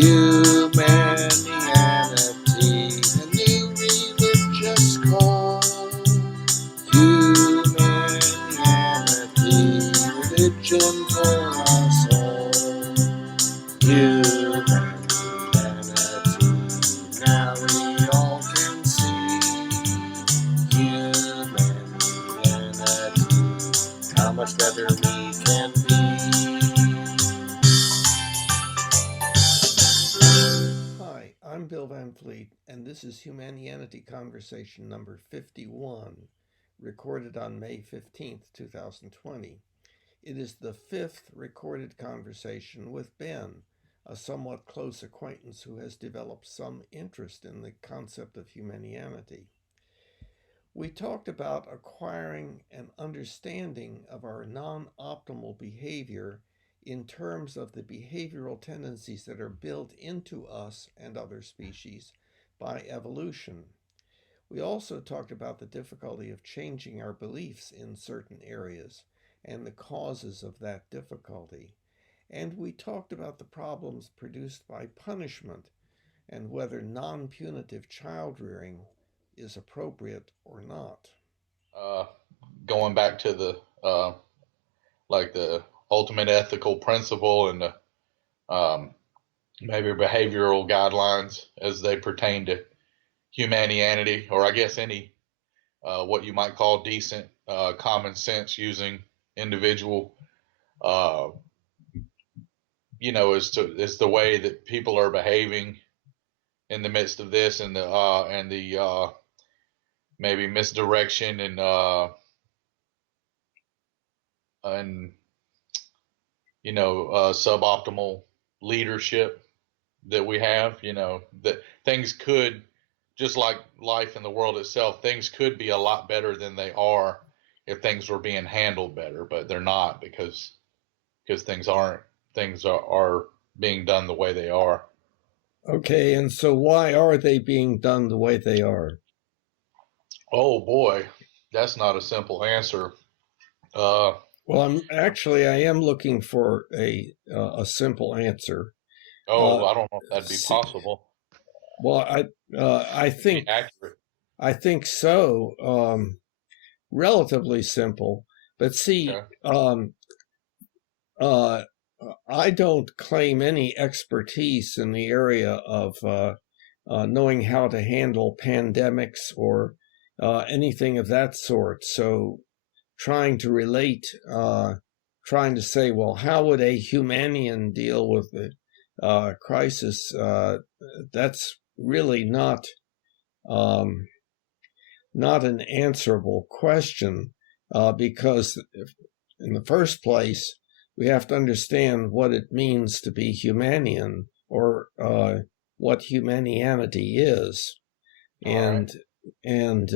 Humanianity, a new religious call. Humanianity, religion for us all. Humanity, now we all can see. Humanity, how much better we can be. Hi, I'm Bill Van Fleet, and this is Humanianity Conversation number 51, recorded on May 15th, 2020. It is the fifth recorded conversation with Ben, a somewhat close acquaintance who has developed some interest in the concept of humanianity. We talked about acquiring an understanding of our non-optimal behavior in terms of the behavioral tendencies that are built into us and other species by evolution. We also talked about the difficulty of changing our beliefs in certain areas and the causes of that difficulty. And we talked about the problems produced by punishment and whether non-punitive child rearing is appropriate or not. uh, Going back to the like the ultimate ethical principle and the maybe behavioral guidelines as they pertain to humanity, or I guess any what you might call decent common sense using individual, uh, as the way that people are behaving in the midst of this, and the maybe misdirection and suboptimal leadership that we have. That things could, just like life in the world itself, things could be a lot better than they are if things were being handled better, but they're not, because things are being done the way they are. Okay, and so why are they being done the way they are? Oh boy, that's not a simple answer. Uh, Well, I am looking for a simple answer. oh, Uh, I don't know if that'd be see, possible. well, I Be think accurate. so. Relatively simple, but see, Okay. uh, I don't claim any expertise in the area of knowing how to handle pandemics or anything of that sort. So trying to relate, trying to say, well, how would a Humanian deal with the crisis? That's really um, not an answerable question, because in the first place, we have to understand what it means to be Humanian, or what Humanianity is, All right. and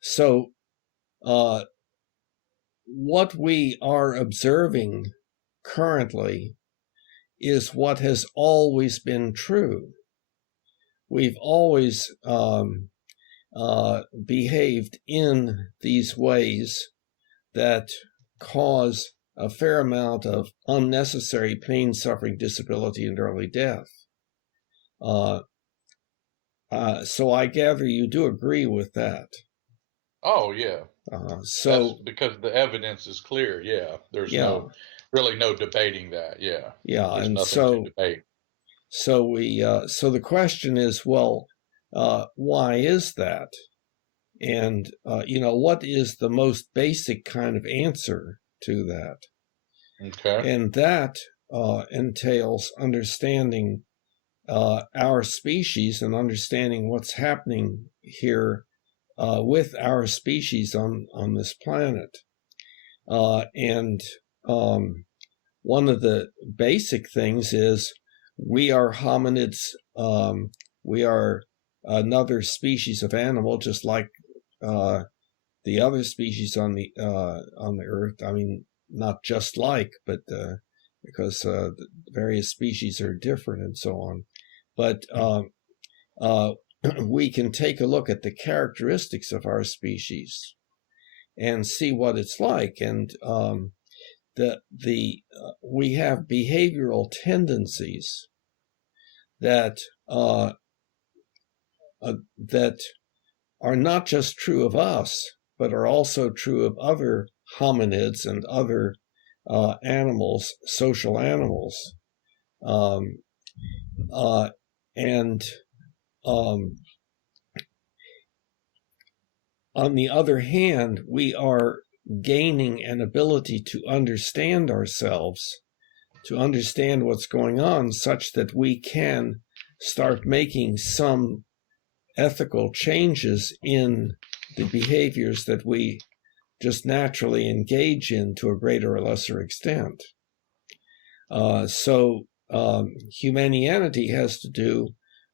so uh, what we are observing currently is what has always been true. We've always behaved in these ways that cause a fair amount of unnecessary pain, suffering, disability, and early death. Uh, so I gather you do agree with that. Oh yeah. That's So because the evidence is clear. Yeah, there's yeah, really no debating that. Yeah, yeah, there's and nothing to debate. so the question is, well, why is that? And what is the most basic kind of answer to that? Okay. And that entails understanding our species and understanding what's happening here with our species on this planet. And one of the basic things is we are hominids. We are another species of animal, just like the other species on the earth. I mean, not just like, but because the various species are different and so on. But uh, we can take a look at the characteristics of our species and see what it's like. And we have behavioral tendencies that that are not just true of us, but are also true of other hominids and other animals, social animals. And on the other hand, we are gaining an ability to understand ourselves, to understand what's going on, such that we can start making some ethical changes in the behaviors that we just naturally engage in to a greater or lesser extent. So Humanianity has to do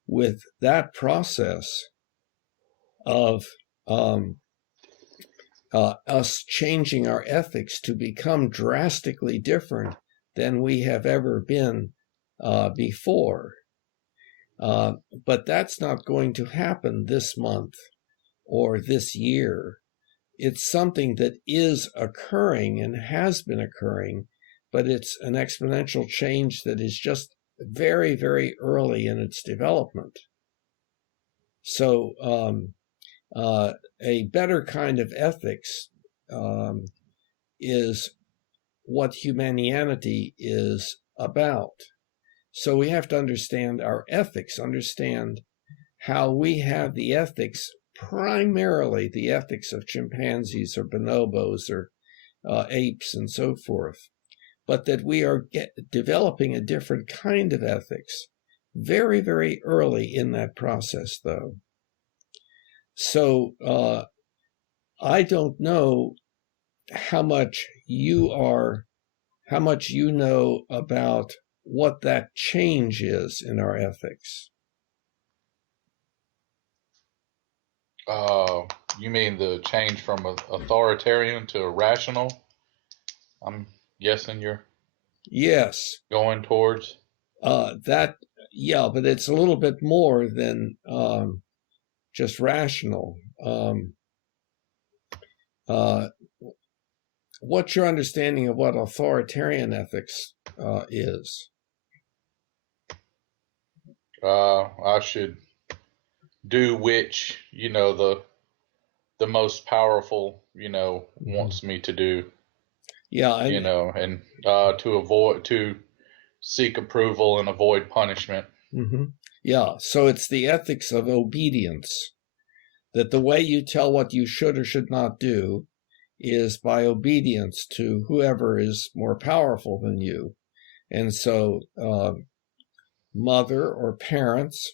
with that process of us changing our ethics to become drastically different than we have ever been before. But that's not going to happen this month or this year. It's something that is occurring and has been occurring, but it's an exponential change that is just very, very early in its development. So a better kind of ethics is what Humanianity is about. So we have to understand our ethics, understand how we have the ethics, primarily the ethics of chimpanzees or bonobos or apes and so forth, but that we are developing a different kind of ethics very, very early in that process, though. So I don't know how much you know about what that change is in our ethics. You mean the change from authoritarian to rational? I'm guessing you're going towards that. Yeah, but it's a little bit more than just rational. What's your understanding of what authoritarian ethics is? I should do which the most powerful wants me to do. Yeah, and to seek approval and avoid punishment. Mm-hmm. Yeah, so it's the ethics of obedience, that the way you tell what you should or should not do is by obedience to whoever is more powerful than you. And so mother or parents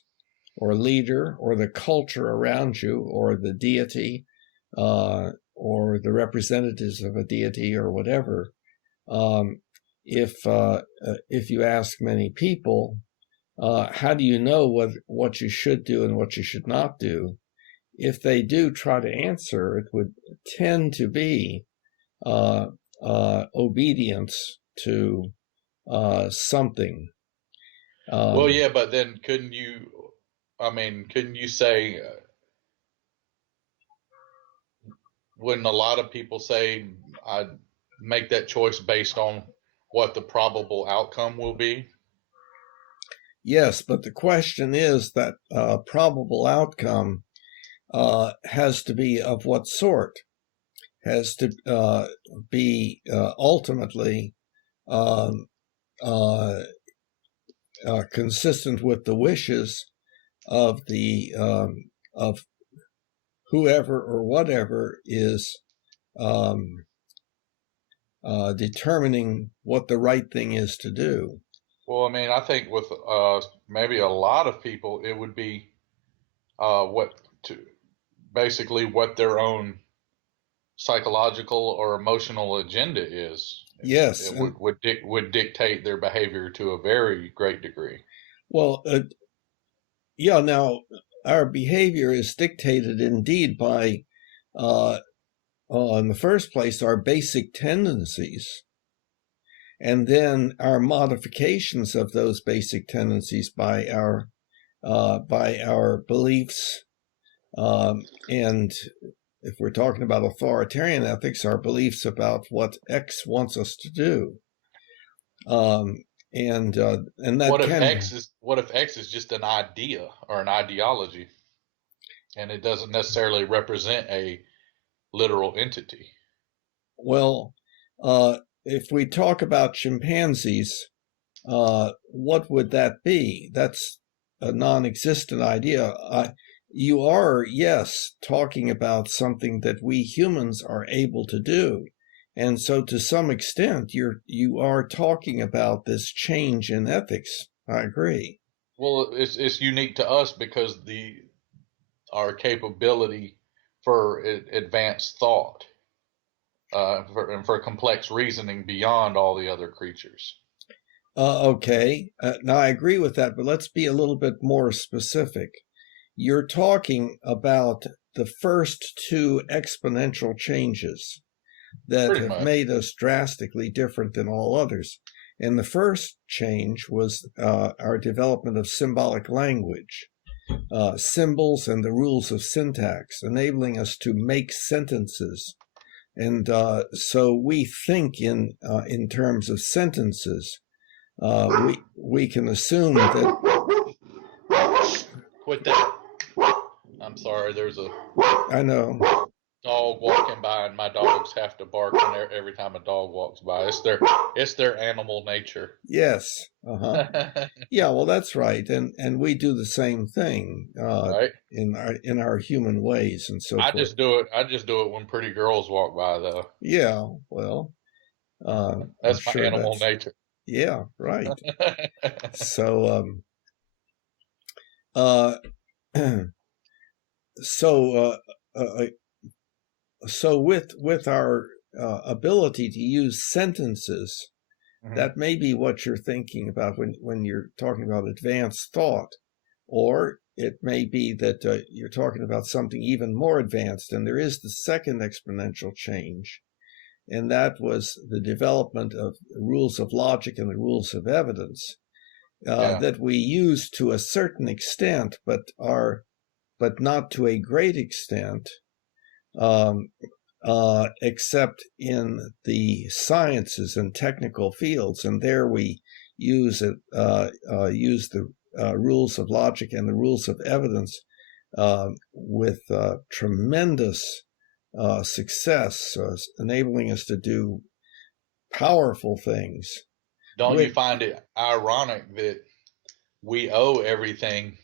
or leader or the culture around you or the deity or the representatives of a deity or whatever, if you ask many people, how do you know what you should do and what you should not do? If they do try to answer, it would tend to be obedience to something. Well, yeah, but then couldn't you say, wouldn't a lot of people say, I'd make that choice based on what the probable outcome will be? Yes, but the question is that probable outcome has to be of what sort? Has to be ultimately consistent with the wishes of the of whoever or whatever is determining what the right thing is to do. Well, I mean, I think with maybe a lot of people, it would be basically what their own psychological or emotional agenda is. Yes, It would dictate their behavior to a very great degree. Well, yeah. Now, our behavior is dictated indeed by, in the first place, our basic tendencies, and then our modifications of those basic tendencies by our beliefs, and if we're talking about authoritarian ethics, our beliefs about what X wants us to do. and that What if can. X is just an idea or an ideology, and it doesn't necessarily represent a literal entity? Well, if we talk about chimpanzees, what would that be? That's a non-existent idea. You are, yes, talking about something that we humans are able to do. And so to some extent, you are talking about this change in ethics. I agree. Well, it's unique to us because our capability for advanced thought, and for complex reasoning beyond all the other creatures. Okay. Now I agree with that, but let's be a little bit more specific. You're talking about the first two exponential changes that Pretty have much. made us drastically different than all others. And the first change was our development of symbolic language, symbols and the rules of syntax, enabling us to make sentences. And so we think in terms of sentences. We can assume that. Quit that. I'm sorry, there's a I know. dog walking by, and my dogs have to bark every time a dog walks by. It's their animal nature. Yes. Yeah, well, that's right, and we do the same thing right? in our human ways and so forth. I just do it when pretty girls walk by, though. Yeah, well, that's my animal nature. Yeah, right. So so with our ability to use sentences, that may be what you're thinking about when you're talking about advanced thought, or it may be that you're talking about something even more advanced. And there is the second exponential change, and that was the development of the rules of logic and the rules of evidence that we use to a certain extent, but not to a great extent, except in the sciences and technical fields. And there we use the rules of logic and the rules of evidence with tremendous success, enabling us to do powerful things. Don't you find it ironic that we owe everything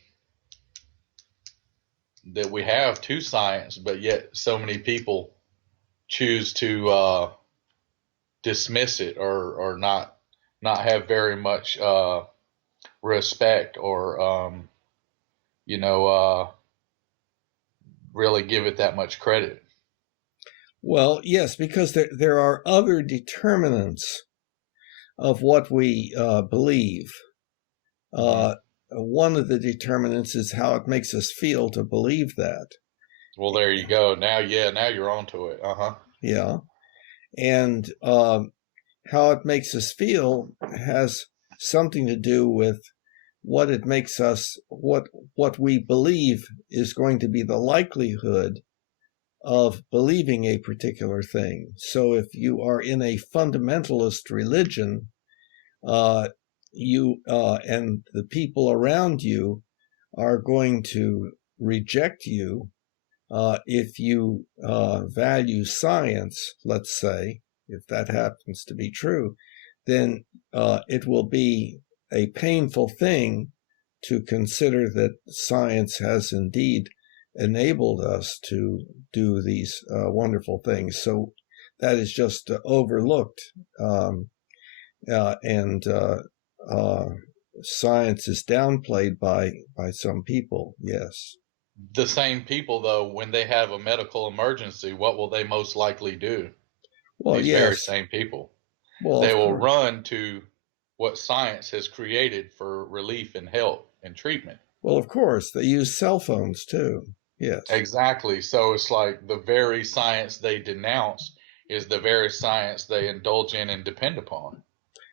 that we have to science, but yet so many people choose to dismiss it or not have very much respect or really give it that much credit? Well, yes, because there are other determinants of what we believe. One of the determinants is how it makes us feel to believe that. Well, there you go. Now you're onto it. Yeah. And how it makes us feel has something to do with what it makes us, what we believe is going to be the likelihood of believing a particular thing. So if you are in a fundamentalist religion, you and the people around you are going to reject you if you value science, let's say. If that happens to be true, then it will be a painful thing to consider that science has indeed enabled us to do these wonderful things. So that is just overlooked, and science is downplayed by some people. Yes. The same people, though, when they have a medical emergency, what will they most likely do? Well, These very same people. Well, they will run to what science has created for relief and help and treatment. Well, of course, they use cell phones too. Yes. Exactly. So it's like the very science they denounce is the very science they indulge in and depend upon.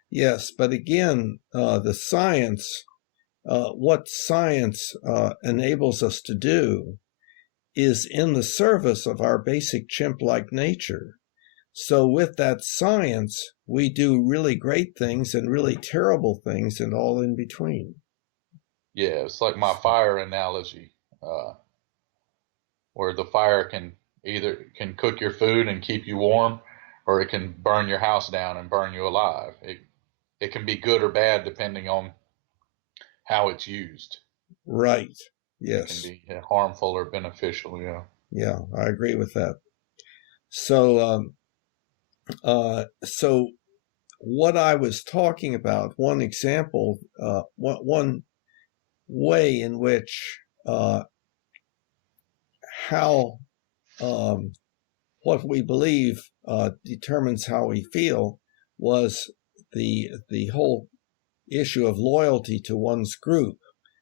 Yes, but again, the science, what science enables us to do is in the service of our basic chimp-like nature. So with that science, we do really great things and really terrible things and all in between. Yeah, it's like my fire analogy, uh, where the fire can either can cook your food and keep you warm, or it can burn your house down and burn you alive. It can be good or bad depending on how it's used. Right. It can Yes. be harmful or beneficial. Yeah, I agree with that. So, so what I was talking about, one example, one way in which how what we believe determines how we feel was the whole issue of loyalty to one's group,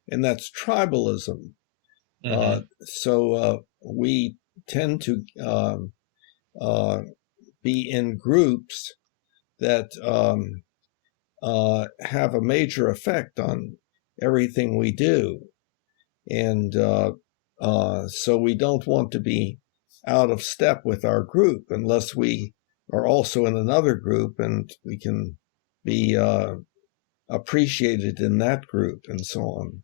and that's tribalism. Mm-hmm. So we tend to be in groups that have a major effect on everything we do. And so we don't want to be out of step with our group unless we are also in another group and we can be appreciated in that group and so on.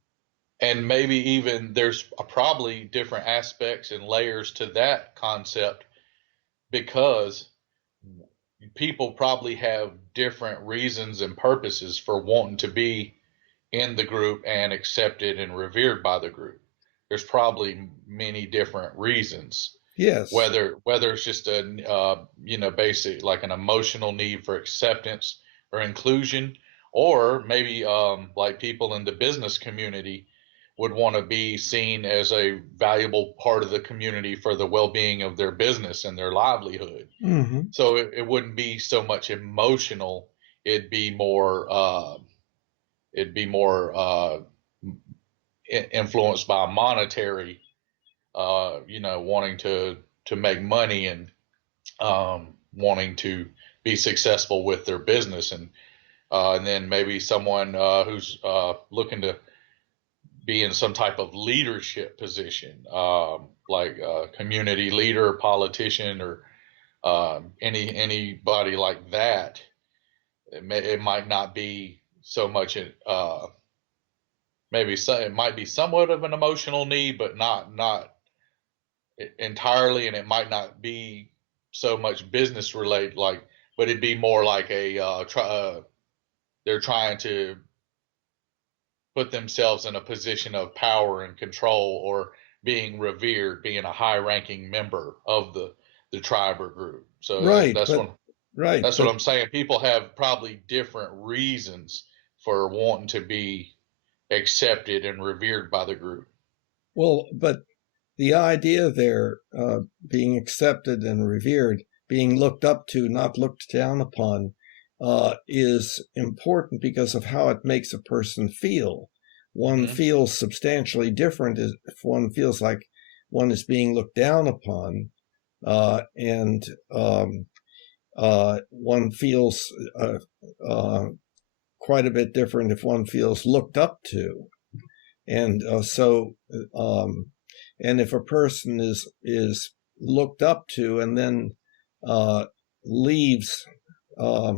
And maybe even there's probably different aspects and layers to that concept, because people probably have different reasons and purposes for wanting to be in the group and accepted and revered by the group. There's probably many different reasons. Yes. Whether it's just a basic like an emotional need for acceptance or inclusion, or maybe like people in the business community would want to be seen as a valuable part of the community for the well-being of their business and their livelihood. Mm-hmm. So it wouldn't be so much emotional. It'd be more influenced by monetary, wanting to make money and wanting to be successful with their business, and then maybe someone who's looking to be in some type of leadership position, like a community leader, politician, or anybody like that. It might not be so much. It might be somewhat of an emotional need, but not entirely, and it might not be so much business related. But it'd be more like they're trying to put themselves in a position of power and control, or being revered, being a high-ranking member of the tribe or group. So Right, but right, that's what but I'm saying. People have probably different reasons for wanting to be accepted and revered by the group. but the idea there, being accepted and revered, being looked up to, not looked down upon, is important because of how it makes a person feel. One Mm-hmm. feels substantially different if one feels like one is being looked down upon, and one feels quite a bit different if one feels looked up to. And and if a person is looked up to and then leaves uh,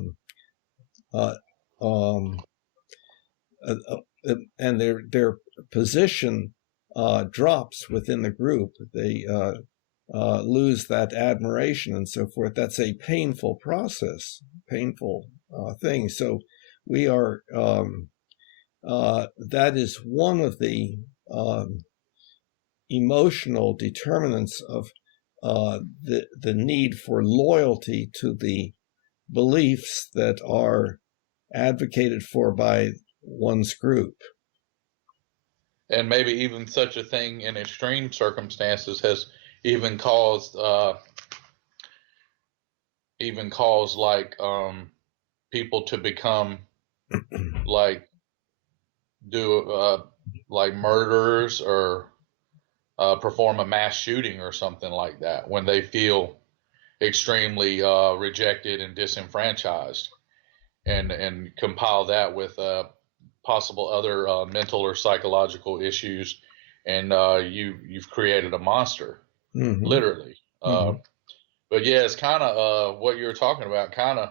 um, and their position drops within the group, they lose that admiration and so forth. That's a painful process, painful thing. So we are that is one of the emotional determinants of the need for loyalty to the beliefs that are advocated for by one's group. And maybe even such a thing in extreme circumstances has even caused like people to become like do like murderers, or perform a mass shooting or something like that, when they feel extremely rejected and disenfranchised, and compile that with possible other mental or psychological issues, and you've created a monster, Mm-hmm. literally. Mm-hmm. But yeah, it's kind of what you're talking about. Kind of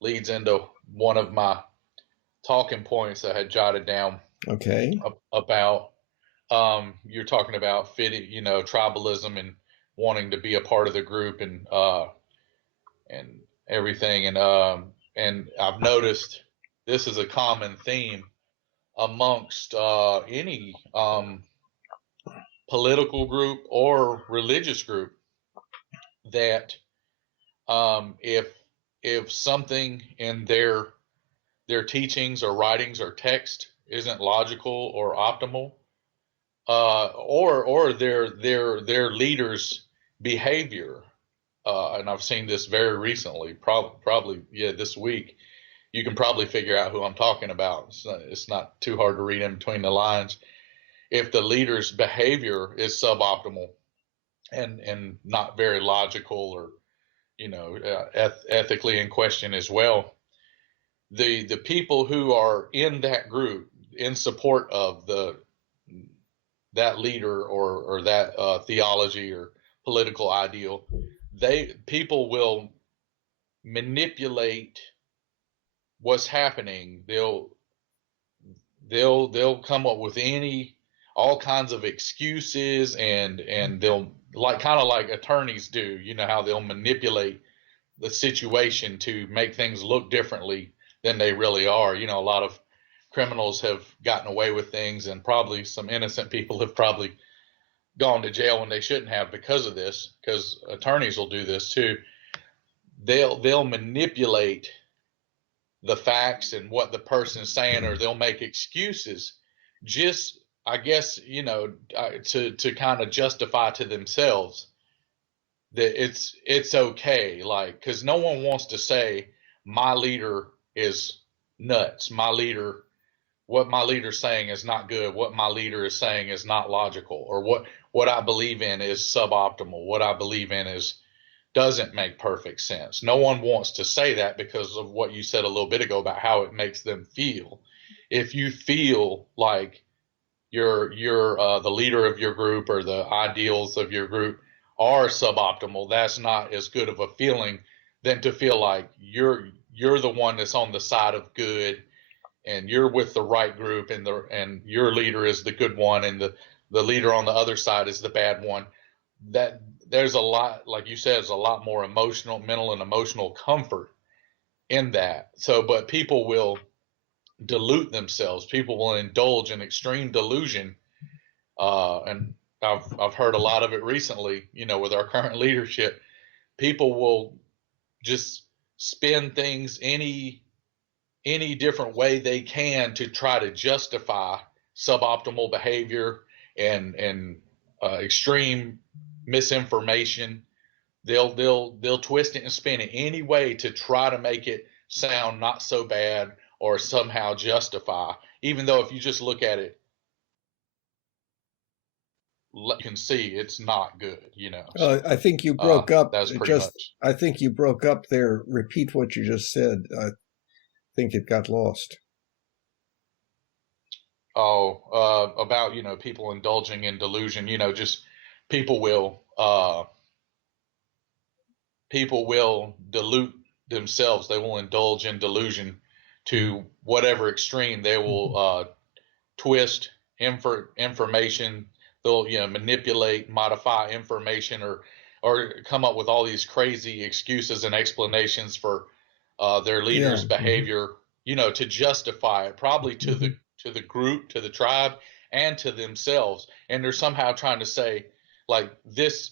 leads into one of my talking points I had jotted down. Okay. About you're talking about fitting, tribalism and wanting to be a part of the group and everything. And I've noticed this is a common theme amongst any political group or religious group that if something in their teachings or writings or text isn't logical or optimal, or their leaders' behavior, and I've seen this very recently, probably yeah, this week. You can probably figure out who I'm talking about. It's not too hard to read in between the lines. If the leader's behavior is suboptimal and not very logical, or ethically in question as well, the people who are in that group in support of that leader or that theology or political ideal, people will manipulate what's happening. They'll come up with all kinds of excuses, and they'll, like, kind of like attorneys do. You know how they'll manipulate the situation to make things look differently than they really are. A lot of criminals have gotten away with things, and probably some innocent people have probably gone to jail when they shouldn't have because of this, because attorneys will do this too. They'll manipulate the facts and what the person's saying, or they'll make excuses, just, I guess, to kind of justify to themselves that it's okay, like, because no one wants to say my leader is nuts, what my leader's saying is not good, what my leader is saying is not logical, or what I believe in is suboptimal, what I believe in is doesn't make perfect sense. No one wants to say that because of what you said a little bit ago about how it makes them feel. If you feel like you're the leader of your group, or the ideals of your group are suboptimal, that's not as good of a feeling than to feel like you're the one that's on the side of good, and you're with the right group, and your leader is the good one, and the leader on the other side is the bad one. That there's a lot, like you said, there's a lot more mental and emotional comfort in that. So, but people will dilute themselves. People will indulge in extreme delusion, and I've heard a lot of it recently. With our current leadership, people will just spin things any different way they can to try to justify suboptimal behavior and extreme misinformation. They'll twist it and spin it any way to try to make it sound not so bad, or somehow justify, even though if you just look at it, you can see it's not good. So I think you broke up. that's pretty much. I think you broke up there. Repeat what you just said. I think it got lost. About people indulging in delusion. Just people will dilute themselves. They will indulge in delusion to whatever extreme. They will twist information. They'll manipulate, modify information, or come up with all these crazy excuses and explanations for their leaders' behavior. To justify it, probably to the group, to the tribe, and to themselves. And they're somehow trying to say, like, this,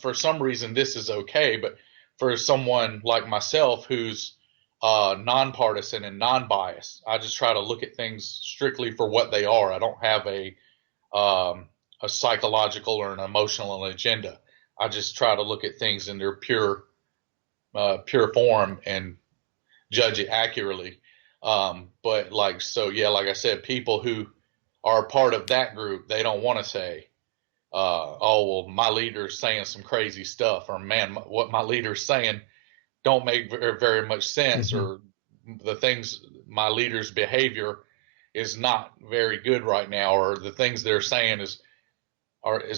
for some reason this is okay, but for someone like myself who's nonpartisan and non-biased, I just try to look at things strictly for what they are. I don't have a psychological or an emotional agenda. I just try to look at things in their pure form and judge it accurately. But like I said, people who are a part of that group, they don't want to say, oh, well, my leader's saying some crazy stuff, or man, what my leader's saying don't make very much sense, or the things, my leader's behavior is not very good right now, or the things they're saying is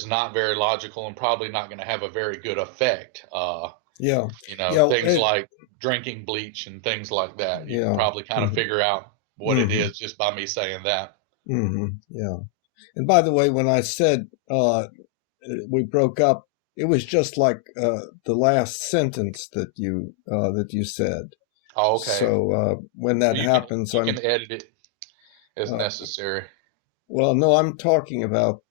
not very logical and probably not going to have a very good effect. Yeah. You know, Yeah. things like drinking bleach and things like that. You can Yeah. probably kind of figure out what it Mm-hmm. is just by me saying that. Mm-hmm. Yeah. And by the way, when I said we broke up, it was just like the last sentence that you said. Oh, okay. So when that Well, happens, you can edit it as uh, necessary. well, no, I'm talking about.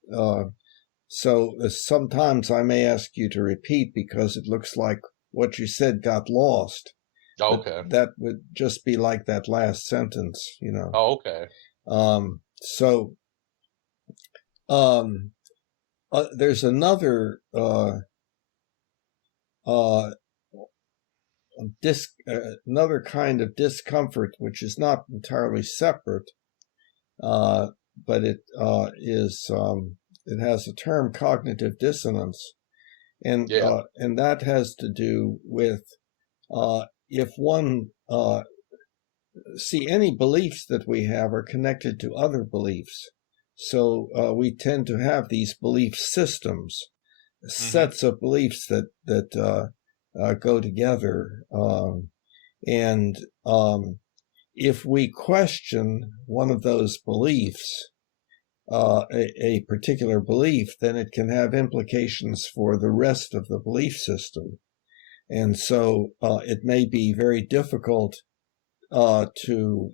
So sometimes I may ask you to repeat because it looks like what you said got lost. But Okay. that would just be like that last sentence, you know. Oh, okay. So um, there's another uh, another kind of discomfort which is not entirely separate, but it has a term, cognitive dissonance, and Yeah. and that has to do with if one see, any beliefs that we have are connected to other beliefs. So we tend to have these belief systems, sets of beliefs that go together. And if we question one of those beliefs, a particular belief, then it can have implications for the rest of the belief system. And so it may be very difficult to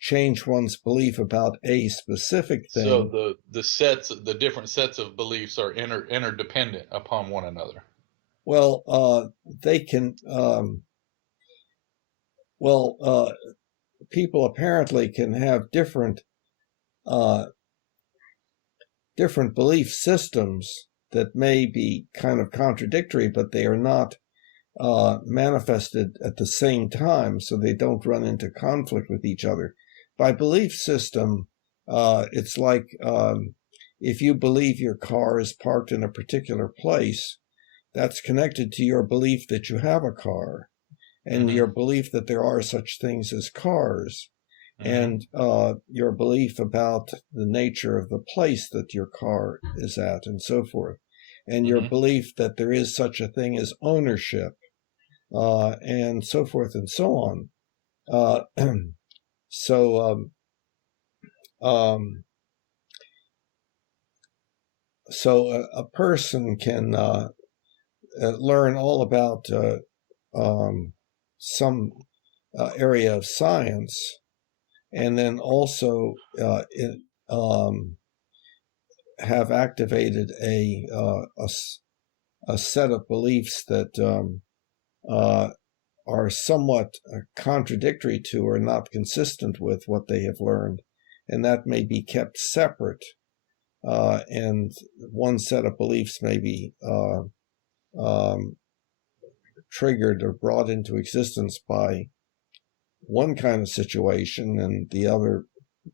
change one's belief about a specific So thing. the different sets of beliefs are interdependent upon one another. Well, they can. People apparently can have uh, different belief systems that may be kind of contradictory, but they are not manifested at the same time, so they don't run into conflict with each other. By belief system, it's like if you believe your car is parked in a particular place, that's connected to your belief that you have a car and your belief that there are such things as cars, and your belief about the nature of the place that your car is at, and so forth, and your belief that there is such a thing as ownership, and so forth and so on. So a person can learn all about some area of science, and then also have activated a set of beliefs that are somewhat contradictory to or not consistent with what they have learned, and that may be kept separate. And one set of beliefs may be triggered or brought into existence by one kind of situation and the other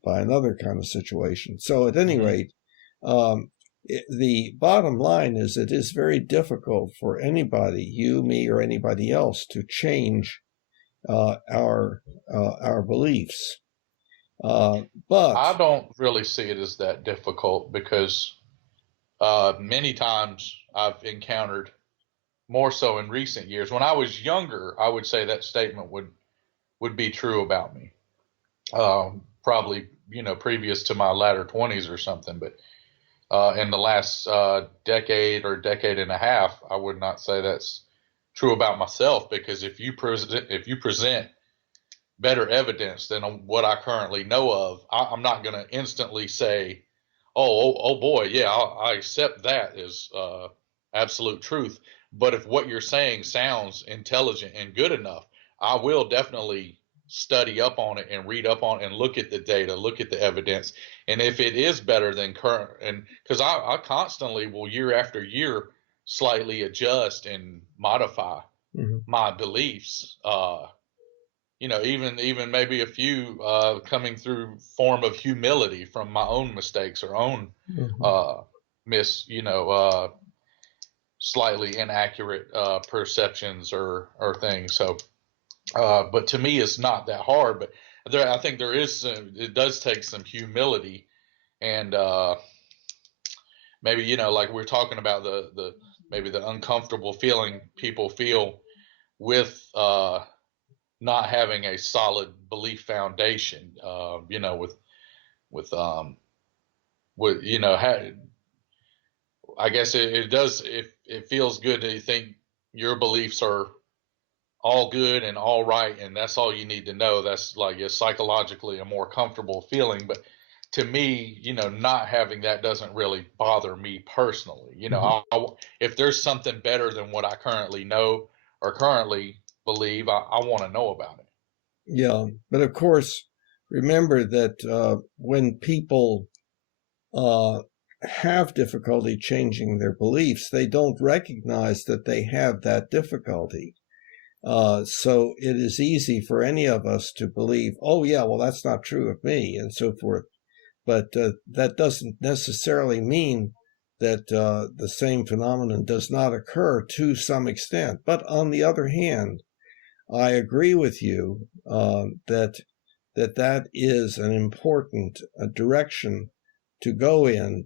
by another kind of situation. So at any rate, the bottom line is it is very difficult for anybody, you, me, or anybody else, to change our beliefs. But I don't really see it as that difficult because many times I've encountered, more so in recent years. When I was younger, I would say that statement would be true about me. Probably, previous to my latter 20s or something. But in the last decade or decade and a half, I would not say that's true about myself, because if you present better evidence than what I currently know of, I'm not going to instantly say, oh boy, yeah, I accept that as absolute truth. But if what you're saying sounds intelligent and good enough, I will definitely study up on it and read up on it and look at the data, look at the evidence. And if it is better than current, and because I constantly will, year after year, slightly adjust and modify my beliefs. Even maybe a few coming through form of humility from my own mistakes or own uh, slightly inaccurate perceptions or things. So, but to me, it's not that hard. But I think it does take some humility, and maybe like we're talking about maybe the uncomfortable feeling people feel with not having a solid belief foundation. With I guess it does. If it feels good to think your beliefs are all good and all right, and that's all you need to know. That's like it's psychologically a more comfortable feeling. But to me, not having that doesn't really bother me personally. If there's something better than what I currently know or currently believe, I want to know about it. Yeah, but of course, remember that when people have difficulty changing their beliefs, they don't recognize that they have that difficulty. So it is easy for any of us to believe, oh, yeah, well, that's not true of me, and so forth. But that doesn't necessarily mean that the same phenomenon does not occur to some extent. But on the other hand, I agree with you that is an important direction to go in.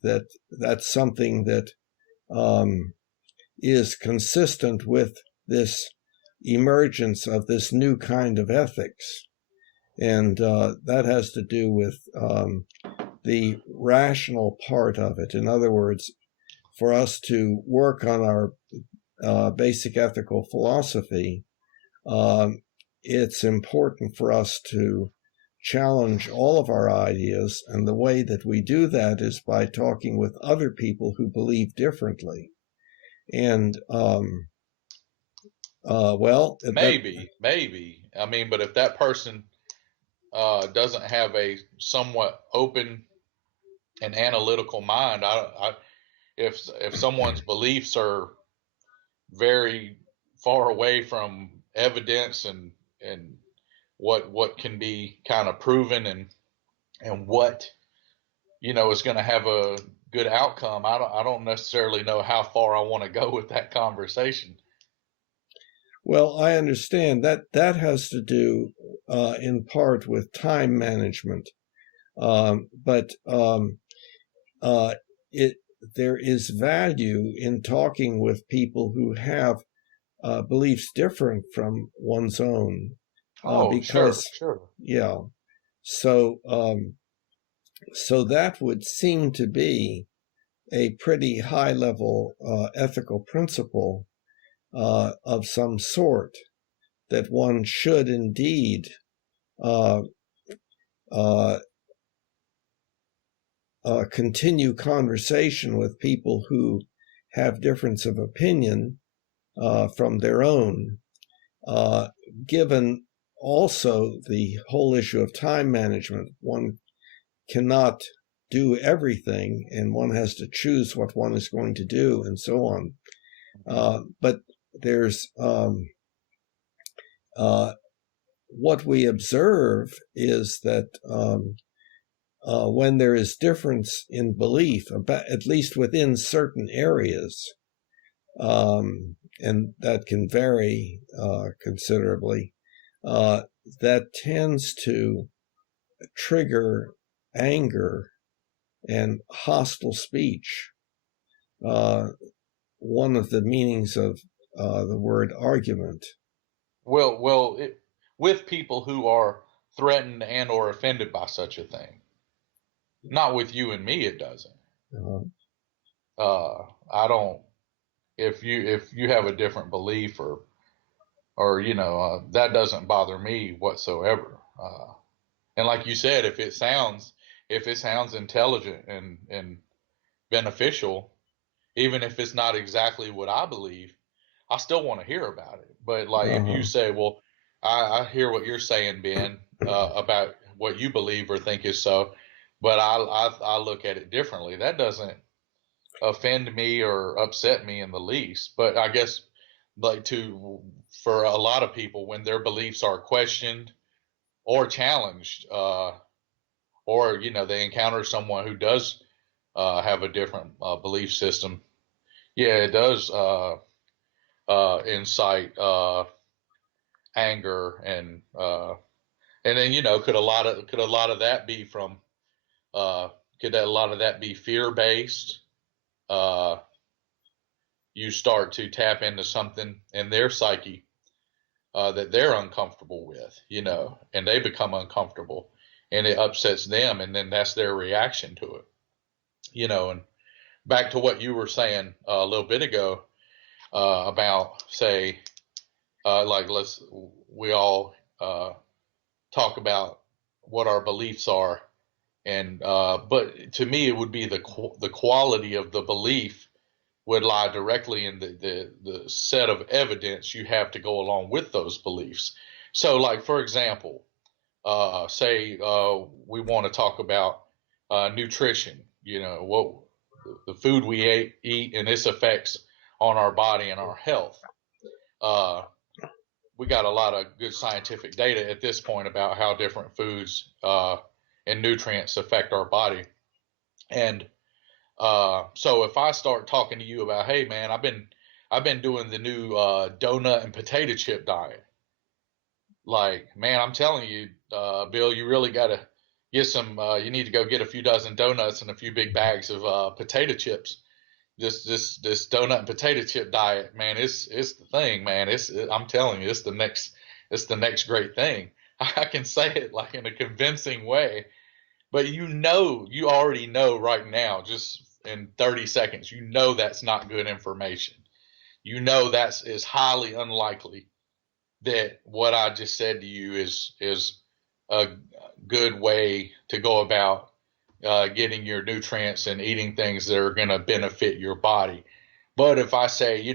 That's something that is consistent with this emergence of this new kind of ethics, and that has to do with the rational part of it. In other words, for us to work on our basic ethical philosophy, it's important for us to challenge all of our ideas, and the way that we do that is by talking with other people who believe differently. And maybe. I mean, but if that person doesn't have a somewhat open and analytical mind, if someone's beliefs are very far away from evidence and what can be kind of proven and what is going to have a good outcome, I don't necessarily know how far I want to go with that conversation. Well, I understand that has to do in part with time management, but there is value in talking with people who have beliefs different from one's own. Because, Sure. yeah, so so that would seem to be a pretty high level ethical principle of some sort, that one should indeed uh, uh, continue conversation with people who have difference of opinion from their own, given also the whole issue of time management. One cannot do everything, and one has to choose what one is going to do, and so on. But there's what we observe is that when there is difference in belief, at least within certain areas, and that can vary considerably, that tends to trigger anger and hostile speech. One of the meanings of the word argument. With people who are threatened and or offended by such a thing. Not with you and me, it doesn't. I don't. If you have a different belief or that doesn't bother me whatsoever. And like you said, if it sounds intelligent and beneficial, even if it's not exactly what I believe, I still want to hear about it. But like if you say, well, I hear what you're saying, Ben, about what you believe or think is so, but I look at it differently. That doesn't offend me or upset me in the least. But I guess for a lot of people, when their beliefs are questioned or challenged, or they encounter someone who does have a different belief system, yeah, it does incite anger and then could a lot of that be from could a lot of that be fear based, uh, you start to tap into something in their psyche that they're uncomfortable with, and they become uncomfortable, and it upsets them, and then that's their reaction to it, and back to what you were saying a little bit ago about, say, like we all talk about what our beliefs are, and but to me it would be the quality of the belief would lie directly in the set of evidence you have to go along with those beliefs. So, like, for example, say we want to talk about nutrition, what the food we eat and its effects on our body and our health. We got a lot of good scientific data at this point about how different foods and nutrients affect our body. And so if I start talking to you about, hey man, I've been doing the new donut and potato chip diet. Like, man, I'm telling you, Bill, you really got to get some. You need to go get a few dozen donuts and a few big bags of potato chips. This donut and potato chip diet, man, it's the thing, man. I'm telling you, it's the next great thing. I can say it like in a convincing way, but you already know right now, just in 30 seconds, that's not good information. Is highly unlikely that what I just said to you is a good way to go about getting your nutrients and eating things that are going to benefit your body. But if I say, you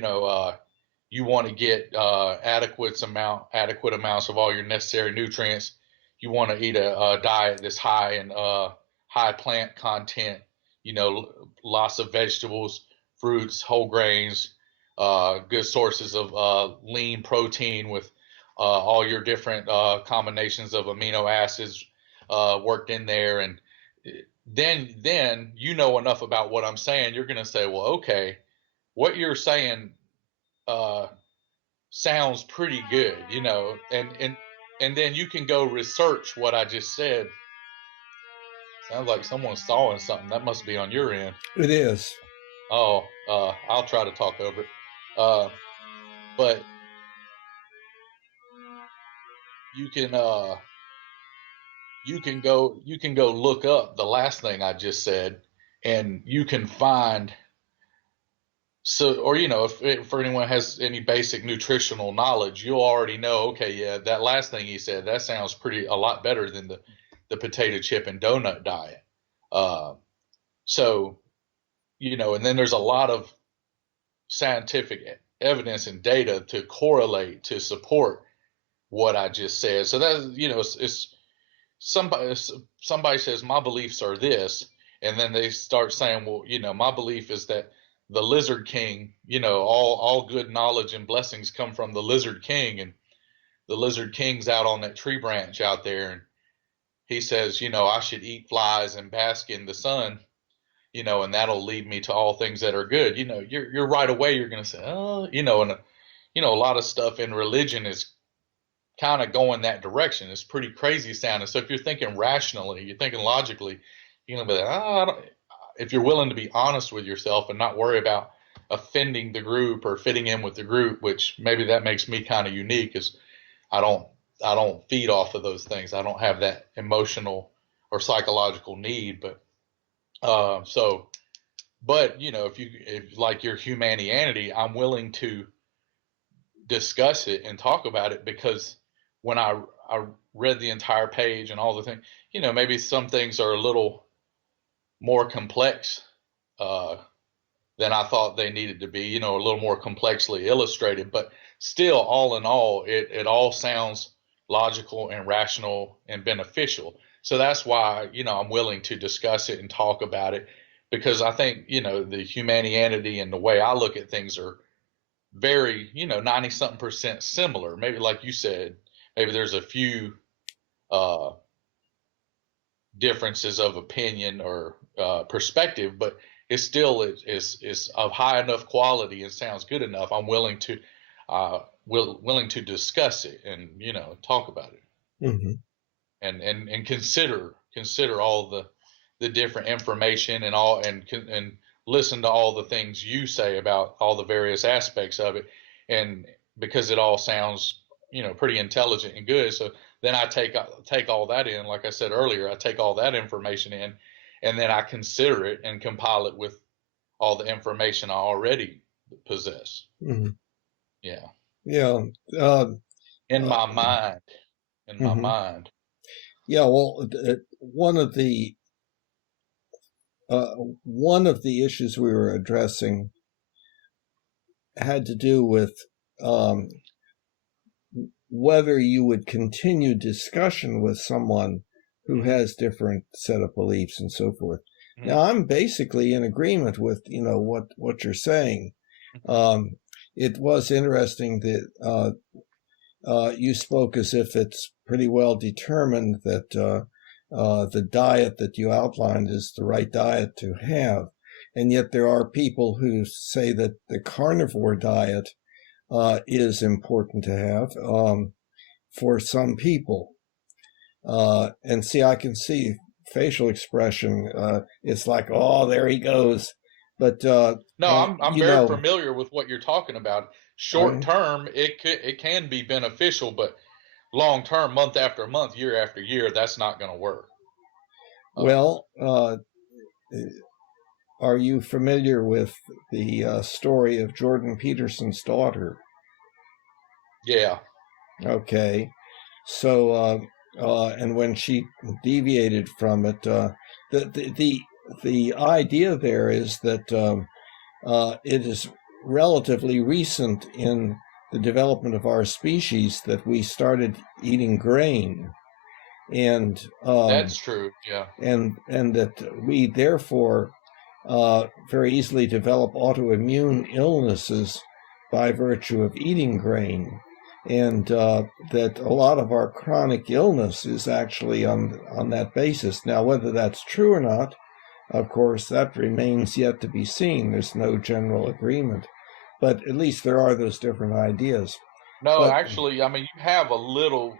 want to get adequate amounts of all your necessary nutrients, you want to eat a diet that's high in high plant content, lots of vegetables, fruits, whole grains, good sources of lean protein with all your different combinations of amino acids worked in there, and then enough about what I'm saying. You're going to say, well, okay, what you're saying sounds pretty good, and then you can go research what I just said. Sounds like someone's sawing something. That must be on your end. It is. Oh, I'll try to talk over it. But you can go look up the last thing I just said, and you can find. So, or if for anyone has any basic nutritional knowledge, you'll already know. Okay, yeah, that last thing he said, that sounds a lot better than the potato chip and donut diet. So, and then there's a lot of scientific evidence and data to correlate to support what I just said. So that it's somebody says my beliefs are this, and then they start saying, well, my belief is that the lizard king, all good knowledge and blessings come from the lizard king, and the lizard king's out on that tree branch out there, and he says, I should eat flies and bask in the sun, and that'll lead me to all things that are good. You're right away, you're going to say, oh, and a lot of stuff in religion is kind of going that direction. It's pretty crazy sounding. So if you're thinking rationally, you're thinking logically, you're going to be like, if you're willing to be honest with yourself and not worry about offending the group or fitting in with the group, which maybe that makes me kind of unique, is I don't feed off of those things. I don't have that emotional or psychological need. But if like your Humanianity, I'm willing to discuss it and talk about it, because when I read the entire page and all the things, maybe some things are a little more complex than I thought they needed to be, a little more complexly illustrated, but still, all in all, it all sounds logical and rational and beneficial. So that's why, I'm willing to discuss it and talk about it, because I think, the Humanianity and the way I look at things are very, 90 something percent similar. Maybe like you said, maybe there's a few differences of opinion or perspective, but it still is of high enough quality and sounds good enough. I'm willing to discuss it and talk about it, mm-hmm. and consider all the different information and listen to all the things you say about all the various aspects of it, and because it all sounds, pretty intelligent and good. So then I take all that in. Like I said earlier, I take all that information in, and then I consider it and compile it with all the information I already possess. Mm-hmm. Yeah. Yeah. In my mind. In my mm-hmm. mind. Yeah. Well, one of the issues we were addressing had to do with whether you would continue discussion with someone who has different set of beliefs and so forth. Mm-hmm. Now, I'm basically in agreement with what you're saying. It was interesting that you spoke as if it's pretty well determined that the diet that you outlined is the right diet to have, and yet there are people who say that the carnivore diet is important to have for some people. And see, I can see facial expression. It's like, oh, there he goes. But no, I'm very familiar with what you're talking about. Short term, it can be beneficial, but long term, month after month, year after year, that's not going to work. Well, are you familiar with the story of Jordan Peterson's daughter? Yeah. Okay. So, and when she deviated from it, the idea there is that it is relatively recent in the development of our species that we started eating grain, and that's true. Yeah. And that we therefore very easily develop autoimmune illnesses by virtue of eating grain, and that a lot of our chronic illness is actually on that basis. Now, whether that's true or not, of course, that remains yet to be seen. There's no general agreement, but at least there are those different ideas. No, actually, I mean, you have a little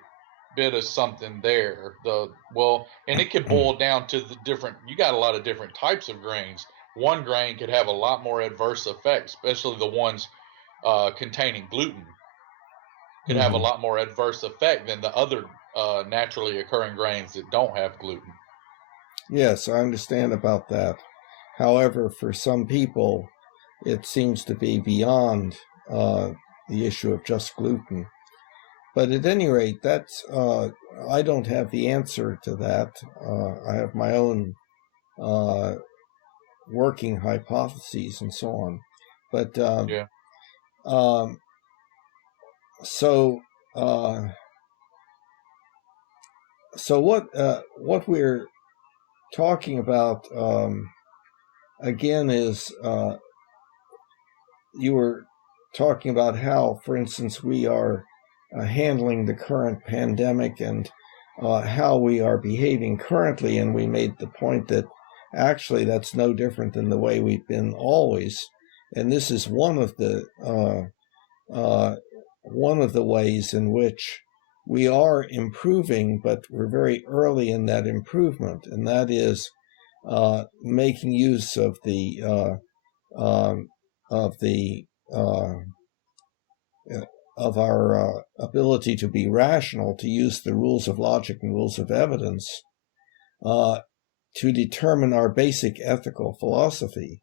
bit of something there. And it could boil down to you got a lot of different types of grains. One grain could have a lot more adverse effects, especially the ones containing gluten could have a lot more adverse effect than the other naturally occurring grains that don't have gluten. Yes, I understand about that. However, for some people, it seems to be beyond the issue of just gluten. But at any rate, that's I don't have the answer to that. I have my own working hypotheses and so on. But yeah. So what we're talking about again is you were talking about how, for instance, we are handling the current pandemic and how we are behaving currently, and we made the point that actually that's no different than the way we've been always, and this is one of the ways in which we are improving, but we're very early in that improvement, and that is making use of our ability to be rational, to use the rules of logic and rules of evidence to determine our basic ethical philosophy.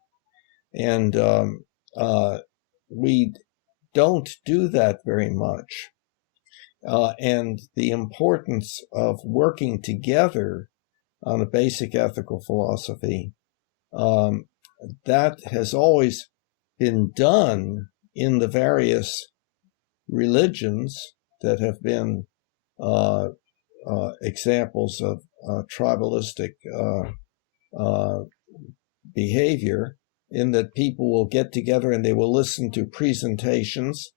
And we don't do that very much. And the importance of working together on a basic ethical philosophy, that has always been done in the various religions that have been examples of tribalistic behavior, in that people will get together and they will listen to presentations,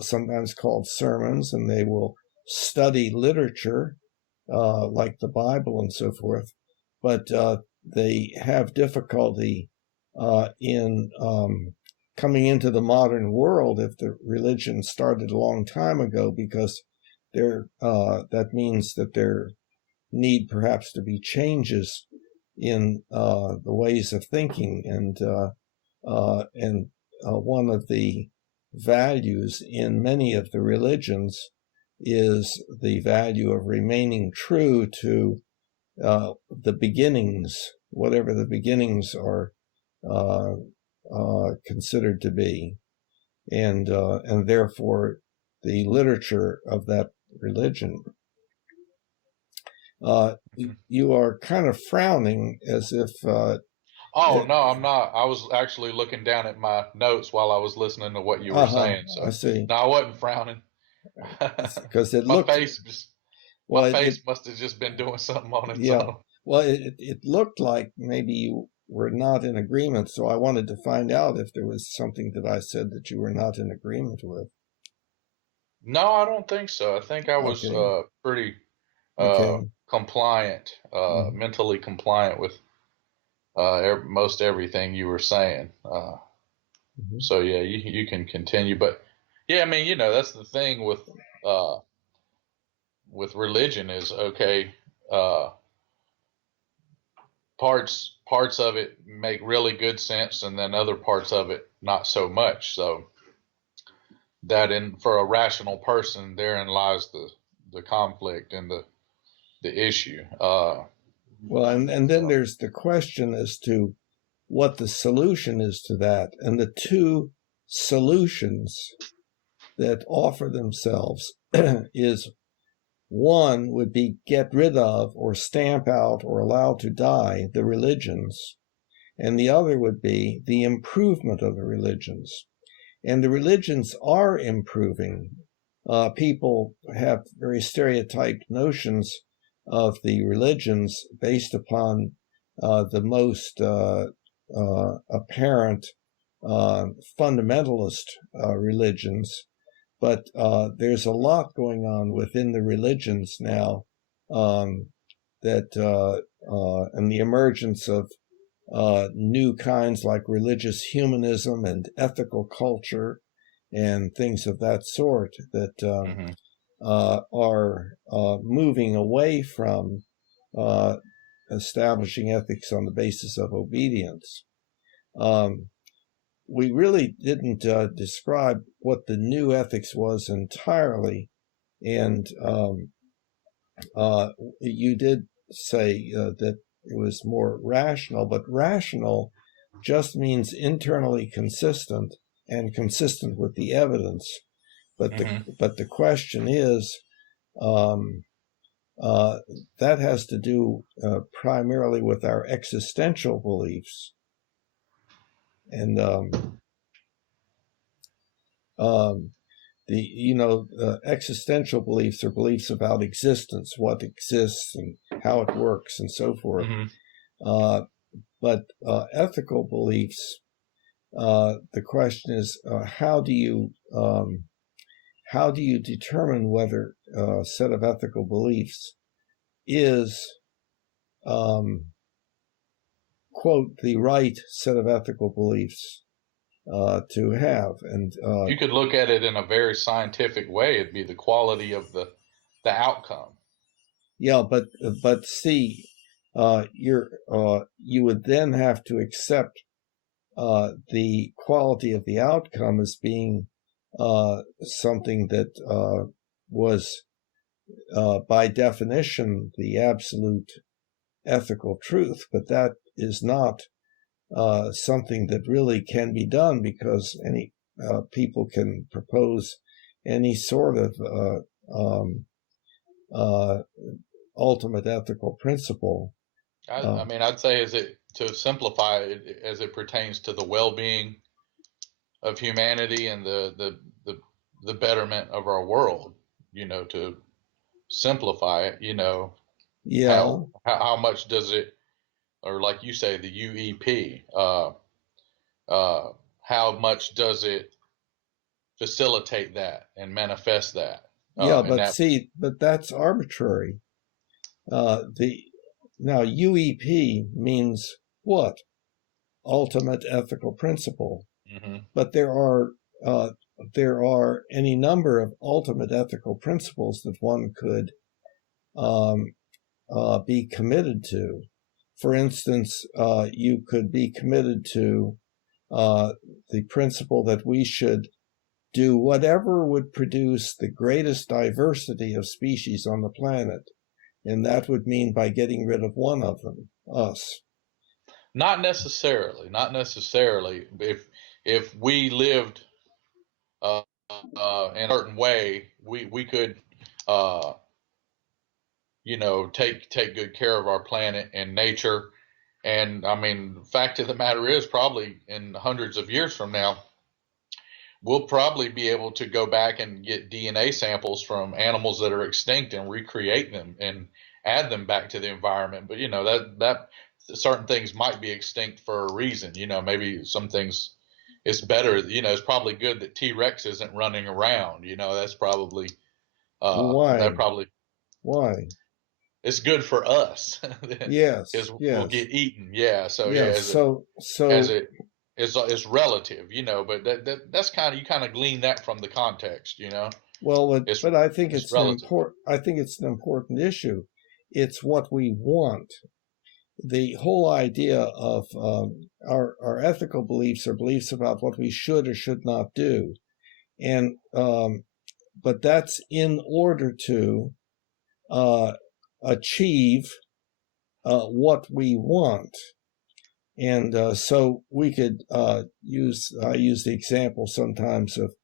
sometimes called sermons, and they will study literature like the Bible and so forth, but they have difficulty in coming into the modern world if the religion started a long time ago, because that means that there need perhaps to be changes in the ways of thinking, and one of the values in many of the religions is the value of remaining true to the beginnings, whatever the beginnings are considered to be, and therefore the literature of that religion. You are kind of frowning as if. Oh, no, I'm not. I was actually looking down at my notes while I was listening to what you were saying. So I see. no, I wasn't frowning. Because it my looked. face just, Well, my face must have just been doing something on its yeah. own. Well, it looked like maybe you were not in agreement, so I wanted to find out if there was something that I said that you were not in agreement with. No, I don't think so. I think I was Okay. pretty Okay. compliant, Mhm. mentally compliant with most everything you were saying. Mhm. So yeah, you can continue. But yeah, I mean, that's the thing with religion is okay. Uh, parts of it make really good sense, and then other parts of it not so much. So that for a rational person, therein lies the conflict and the issue. Well, and then there's the question as to what the solution is to that, and the two solutions that offer themselves is one would be get rid of or stamp out or allow to die the religions, and the other would be the improvement of the religions. And the religions are improving. People have very stereotyped notions of the religions based upon the most apparent fundamentalist religions, but there's a lot going on within the religions now, that and the emergence of new kinds like religious humanism and ethical culture and things of that sort that mm-hmm. are moving away from establishing ethics on the basis of obedience. We really didn't describe what the new ethics was entirely, and you did say that it was more rational, but rational just means internally consistent and consistent with the evidence. But Mm-hmm. the question is, that has to do primarily with our existential beliefs, and the existential beliefs are beliefs about existence, what exists and how it works, and so forth. Mm-hmm. But ethical beliefs, the question is, how do you determine whether a set of ethical beliefs is, quote, the right set of ethical beliefs to have? And You could look at it in a very scientific way. It'd be the quality of the outcome. yeah, but see, you would then have to accept the quality of the outcome as being something that was by definition the absolute ethical truth, but that is not something that really can be done, because any people can propose any sort of ultimate ethical principle. I mean, I'd say to simplify it as it pertains to the well-being of humanity and the betterment of our world. To simplify it. Yeah, How much does it, or like you say, the UEP? How much does it facilitate that and manifest that? yeah, And but that. see, but that's arbitrary. Now UEP means what? Ultimate ethical principle. Mm-hmm. But there are any number of ultimate ethical principles that one could be committed to. For instance, you could be committed to the principle that we should do whatever would produce the greatest diversity of species on the planet. And that would mean by getting rid of one of them, us. Not necessarily. Not necessarily. If we lived in a certain way, we could, take good care of our planet and nature. And I mean, the fact of the matter is, probably in hundreds of years from now, we'll probably be able to go back and get DNA samples from animals that are extinct and recreate them and add them back to the environment. But that certain things might be extinct for a reason. Maybe some things it's better. It's probably good that T-Rex isn't running around. That's probably Why? probably Why? it's good for us. Yes, Because we'll yes, get eaten. Yeah. So yeah, yes. it's relative, but that's you kind of glean that from the context, Well, it's but I think it's relative. I think it's an important issue. It's what we want. The whole idea of our ethical beliefs are beliefs about what we should or should not do, and but that's in order to achieve what we want. And so we could I use the example sometimes of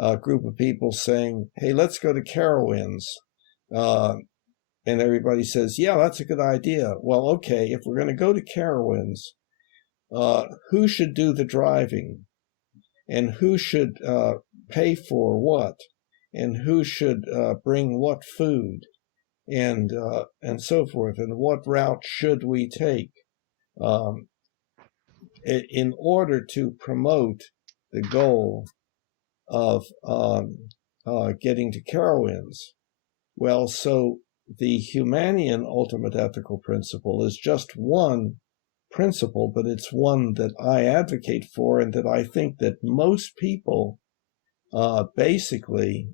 a group of people saying, hey, let's go to Carowinds. And everybody says, yeah, that's a good idea. Well, okay, if we're going to go to Carowinds, who should do the driving? And who should pay for what? And who should bring what food? And so forth. And what route should we take? In order to promote the goal of getting to Carowinds. Well, so the Humanian ultimate ethical principle is just one principle, but it's one that I advocate for and that I think that most people basically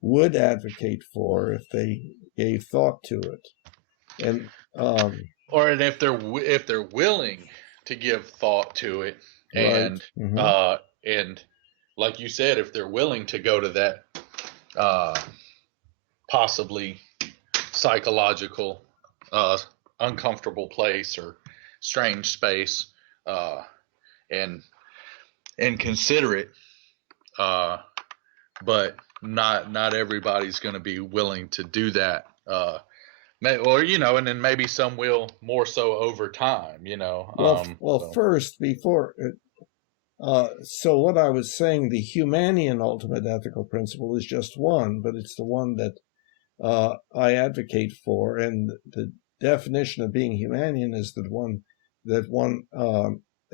would advocate for if they gave thought to it. And Or if they're willing to give thought to it, right. and like you said, if they're willing to go to that possibly psychological uncomfortable place or strange space, and consider it, but not everybody's going to be willing to do that. And then maybe some will more so over time. First, before so what I was saying, the Humanian ultimate ethical principle is just one, but it's the one that I advocate for, and the definition of being Humanian is that one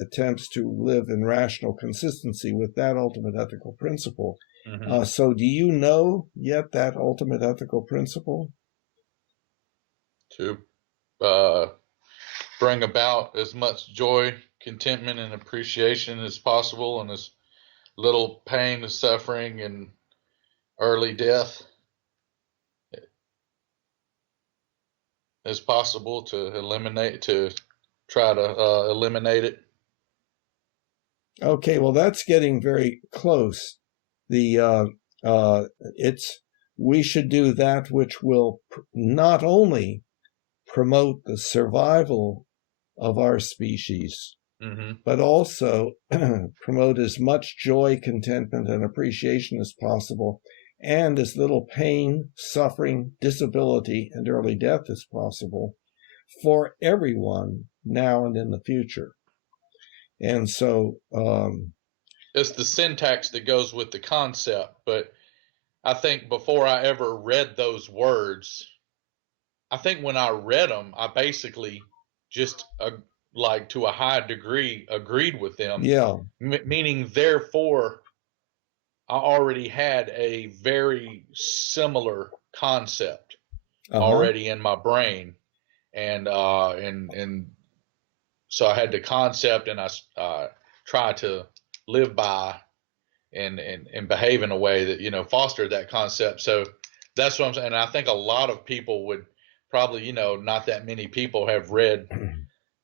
attempts to live in rational consistency with that ultimate ethical principle. Mm-hmm. So do you know yet that ultimate ethical principle? To bring about as much joy, contentment, and appreciation as possible, and as little pain and suffering and early death as possible, to try to eliminate it. Okay, well, that's getting very close. We should do that which will not only promote the survival of our species, mm-hmm. but also promote as much joy, contentment, and appreciation as possible, and as little pain, suffering, disability, and early death as possible for everyone now and in the future. And so it's the syntax that goes with the concept. But I think before I ever read those words, I think when I read them, I basically just like to a high degree agreed with them. Yeah. Meaning, therefore, I already had a very similar concept already in my brain, and so I had the concept, and I tried to live by and behave in a way that fostered that concept. So that's what I'm saying. And I think a lot of people would probably, not that many people have read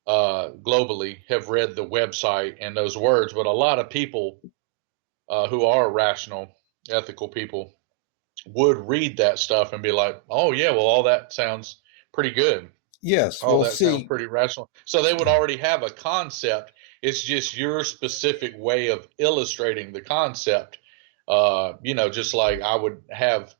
globally have read the website and those words, but a lot of people who are rational, ethical people would read that stuff and be like, oh, yeah, well, all that sounds pretty good. Yes, All well, that sounds see, pretty rational. So they would already have a concept. It's just your specific way of illustrating the concept. Just like I would have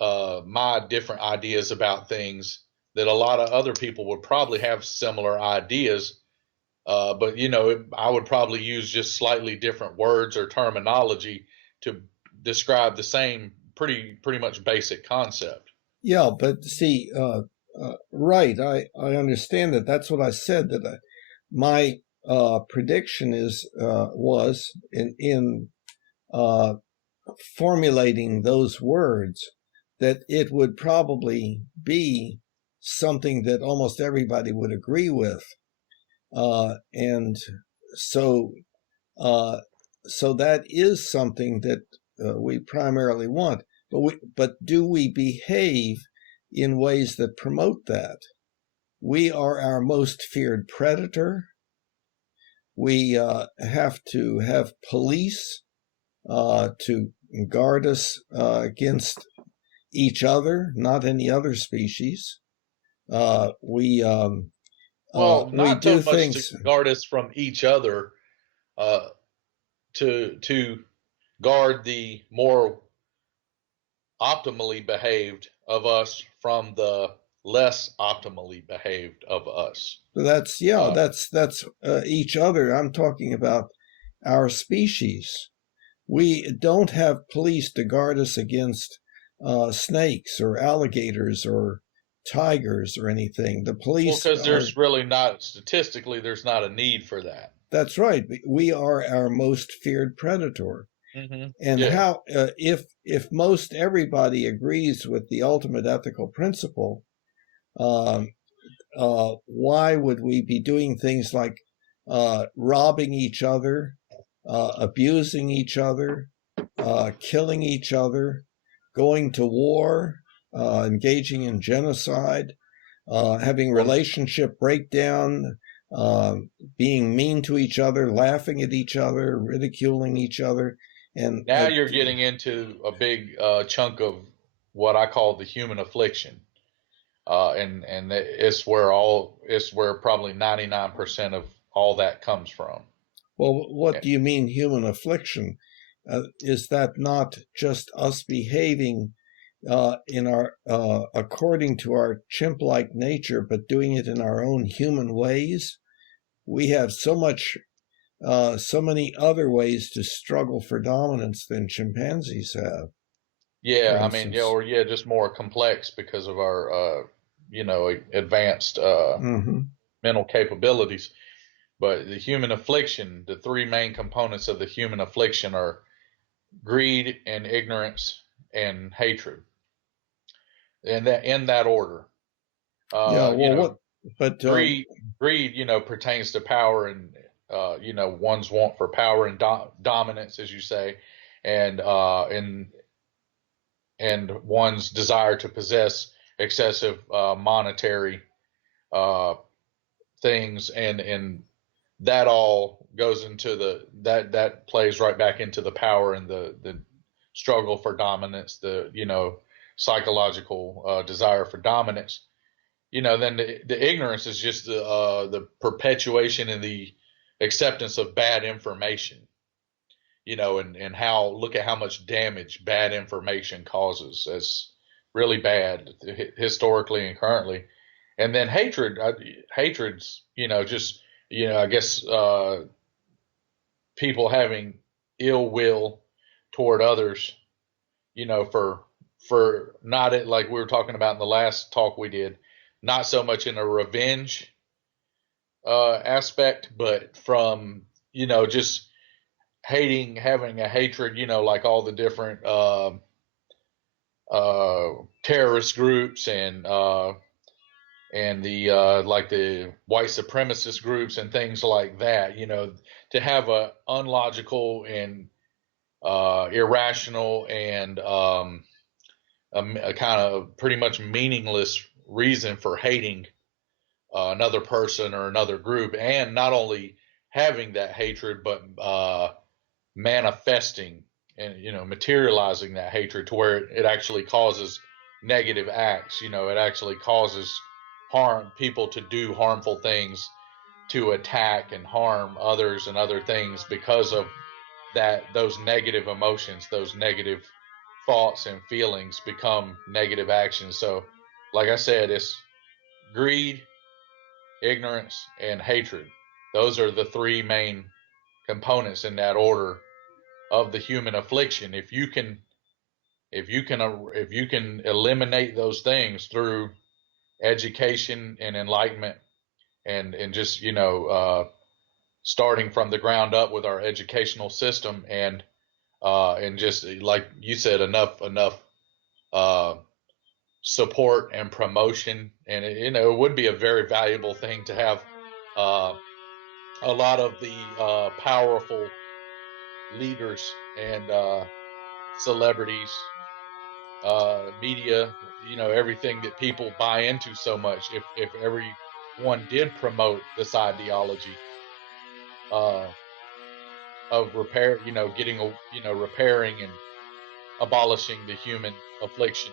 my different ideas about things that a lot of other people would probably have similar ideas. But I would probably use just slightly different words or terminology to describe the same pretty much basic concept. yeah, but see, right, I understand that. That's what I said, that my prediction was in formulating those words, that it would probably be something that almost everybody would agree with. And so so that is something that we primarily want. But do we behave in ways that promote that? We are our most feared predator. We have to have police to guard us against each other, not any other species. We Well, we not do so much to things. guard us from each other, uh, to guard the more optimally behaved of us from the less optimally behaved of us. That's each other. I'm talking about our species. We don't have police to guard us against snakes or alligators or tigers or anything. The Well, police because are. there's really not statistically, there's not a need for that. That's right. We are our most feared predator. Mm-hmm. And Yeah. how if most everybody agrees with the ultimate ethical principle, why would we be doing things like robbing each other, abusing each other, killing each other, going to war, engaging in genocide, having relationship breakdown, being mean to each other, laughing at each other, ridiculing each other? And Now you're getting into a big chunk of what I call the human affliction, and it's where probably 99% of all that comes from. well, what do you mean human affliction? Is that not just us behaving in our according to our chimp-like nature, but doing it in our own human ways? We have so many other ways to struggle for dominance than chimpanzees have. Yeah, I mean, just more complex because of our, advanced Mm-hmm. mental capabilities. But the human affliction, the three main components of the human affliction are greed and ignorance and hatred, and that in that order. Yeah, well, but greed, pertains to power and one's want for power and dominance, as you say, and and one's desire to possess excessive monetary things, and that all goes into that plays right back into the power and the struggle for dominance, the psychological desire for dominance. Then the ignorance is just the perpetuation and the acceptance of bad information. And how look at how much damage bad information causes. It's really bad historically and currently. And then hatred's just I guess people having ill will toward others, for not it like we were talking about in the last talk we did, not so much in a revenge aspect, but from just having a hatred, like all the different terrorist groups and the like the white supremacist groups and things like that, to have a unlogical and irrational and a kind of pretty much meaningless reason for hating another person or another group, and not only having that hatred, but manifesting and materializing that hatred to where it actually causes negative acts. It actually causes people to do harmful things, to attack and harm others and other things because of those negative emotions, those negative thoughts and feelings become negative actions. So like I said, it's greed, ignorance, and hatred. Those are the three main components in that order of the human affliction. If you can eliminate those things through education and enlightenment, and just starting from the ground up with our educational system, and just like you said, enough uh, support and promotion, and it would be a very valuable thing to have a lot of the powerful leaders and celebrities, media, everything that people buy into so much. If everyone did promote this ideology of repair, repairing and abolishing the human affliction,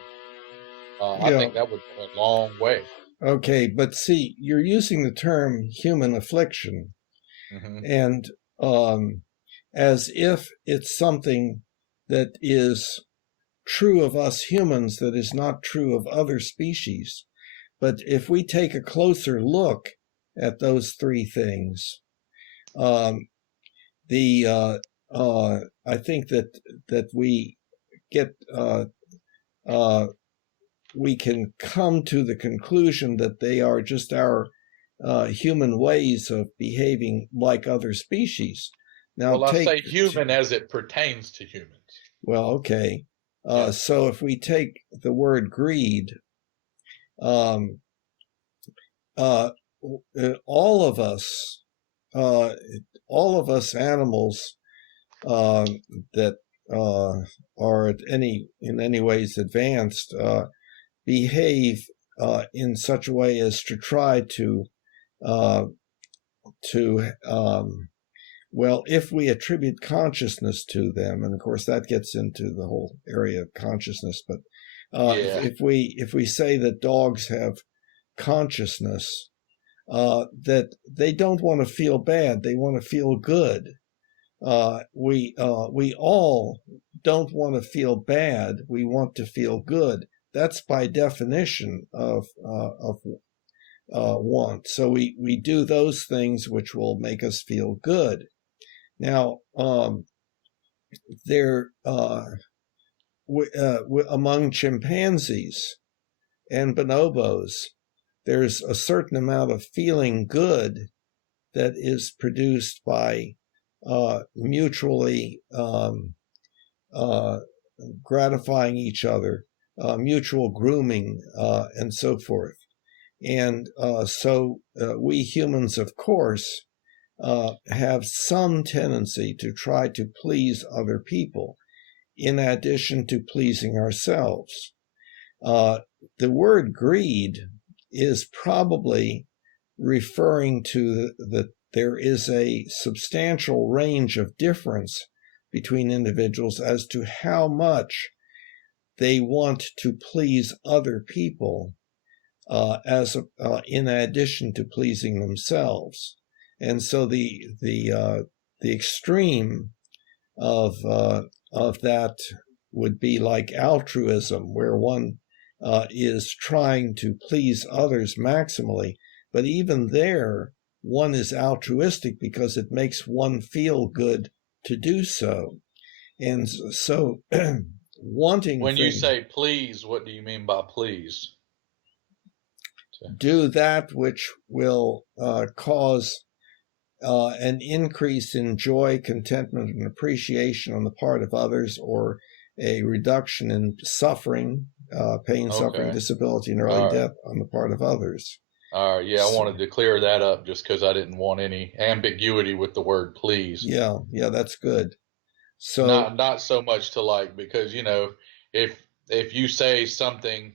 I think that would go a long way. Okay, but see, you're using the term human affliction, and as if it's something that is true of us humans that is not true of other species. But if we take a closer look at those three things, I think that we get we can come to the conclusion that they are just our human ways of behaving like other species. Now, well, I say human as it pertains to humans. Well, okay. So if we take the word greed, all of us animals that are in any ways advanced behave in such a way as to try to well, if we attribute consciousness to them, and of course that gets into the whole area of consciousness, but if we say that dogs have consciousness, that they don't want to feel bad, they want to feel good. We all don't want to feel bad, we want to feel good. That's by definition of want. So we do those things which will make us feel good. Now, among chimpanzees and bonobos, there's a certain amount of feeling good that is produced by mutually gratifying each other, mutual grooming, and so forth. And so we humans, of course, have some tendency to try to please other people in addition to pleasing ourselves. The word greed is probably referring to that there is a substantial range of difference between individuals as to how much they want to please other people in addition to pleasing themselves. And so the extreme of that would be like altruism, where one is trying to please others maximally, but even there, one is altruistic because it makes one feel good to do so. And so wanting when you say please, what do you mean by please? Do that which will cause an increase in joy, contentment, and appreciation on the part of others, or a reduction in suffering, pain, suffering, disability, and early death on the part of others. All right, I wanted to clear that up just because I didn't want any ambiguity with the word please. Yeah, that's good. So not so much to because if you say something,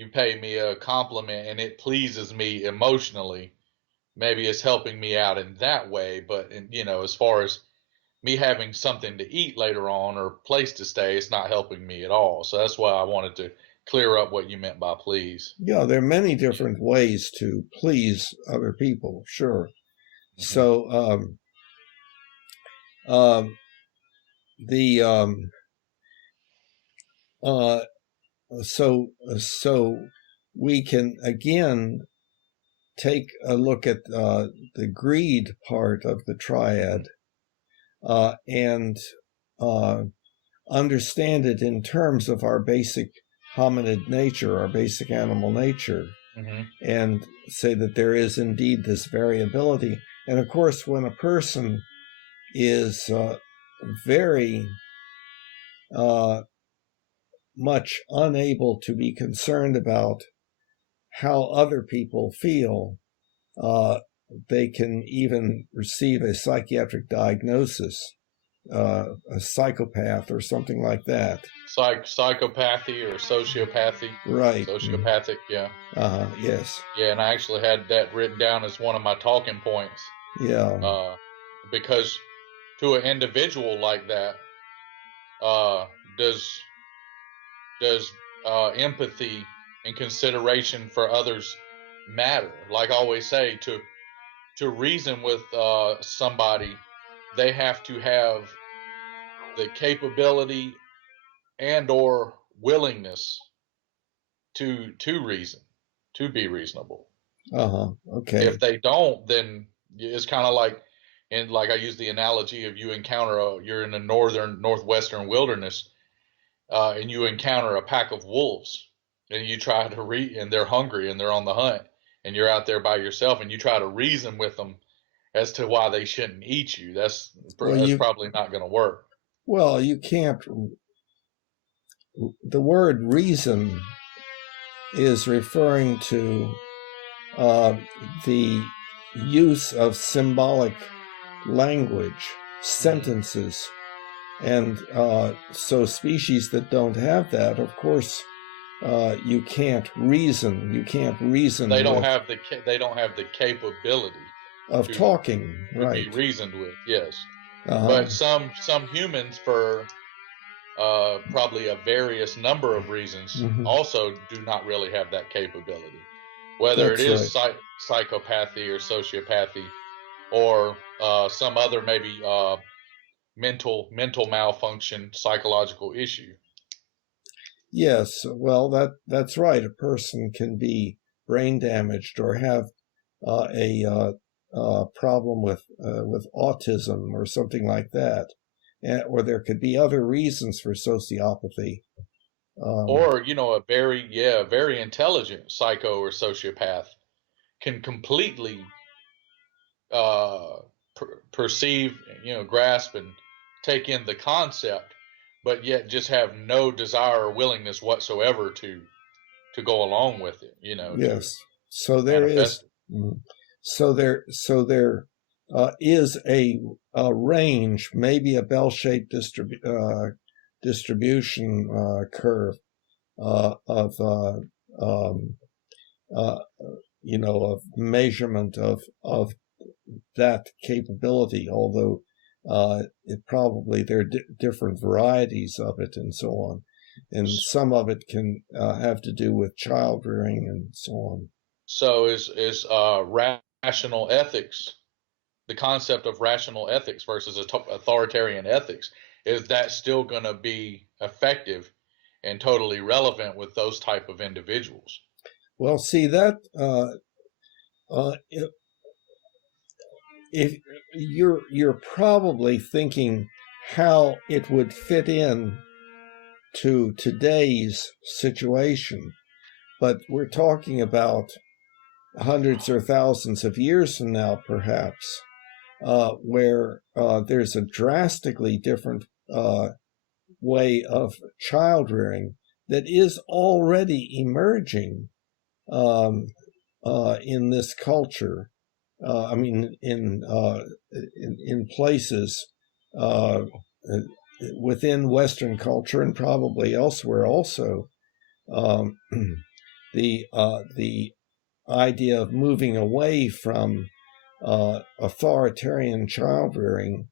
you pay me a compliment and it pleases me emotionally, maybe it's helping me out in that way. But as far as me having something to eat later on or place to stay, it's not helping me at all. So that's why I wanted to clear up what you meant by please. Yeah, there are many different ways to please other people, sure. Mm-hmm. So so we can again take a look at the greed part of the triad and understand it in terms of our basic hominid nature, our basic animal nature, mm-hmm. and say that there is indeed this variability. And of course, when a person is very much unable to be concerned about how other people feel, they can even receive a psychiatric diagnosis, a psychopath or something like that. Psychopathy or sociopathy. Right. Sociopathic, yeah. Yes. Yeah, and I actually had that written down as one of my talking points. Yeah. Because to an individual like that, does empathy and consideration for others matter? Like I always say, to reason with somebody, they have to have the capability and or willingness to reason, to be reasonable. Okay. If they don't, then it's kind of like, and like I use the analogy of you're in the northwestern wilderness, and you encounter a pack of wolves, and you try to and they're hungry and they're on the hunt, and you're out there by yourself, and you try to reason with them as to why they shouldn't eat you. That's probably not going to work. Well, you can't. The word reason is referring to the use of symbolic language, sentences, and so species that don't have that, of course, you can't reason. You can't reason. They don't have the capability of talking, right? To be reasoned with, yes. But some humans, for probably a various number of reasons, also do not really have that capability. Whether it is psychopathy or sociopathy, or some other maybe mental malfunction, psychological issue. Yes, well, that's right. A person can be brain damaged or have a problem with autism or something like that, or there could be other reasons for sociopathy. Or a very intelligent psycho or sociopath can completely perceive, grasp and take in the concept, but yet just have no desire or willingness whatsoever to go along with it. Yes. So there is. So there is a range, maybe a bell-shaped distribution curve of of measurement of that capability, although it probably there are different varieties of it and so on, and some of it can have to do with child rearing and so on. So is rational ethics, the concept of rational ethics versus authoritarian ethics, is that still going to be effective and totally relevant with those type of individuals? Well, see that if you're probably thinking how it would fit in to today's situation, but we're talking about hundreds or thousands of years from now, perhaps, where there's a drastically different way of child rearing that is already emerging in this culture. I mean, in places within Western culture and probably elsewhere also, the idea of moving away from authoritarian child rearing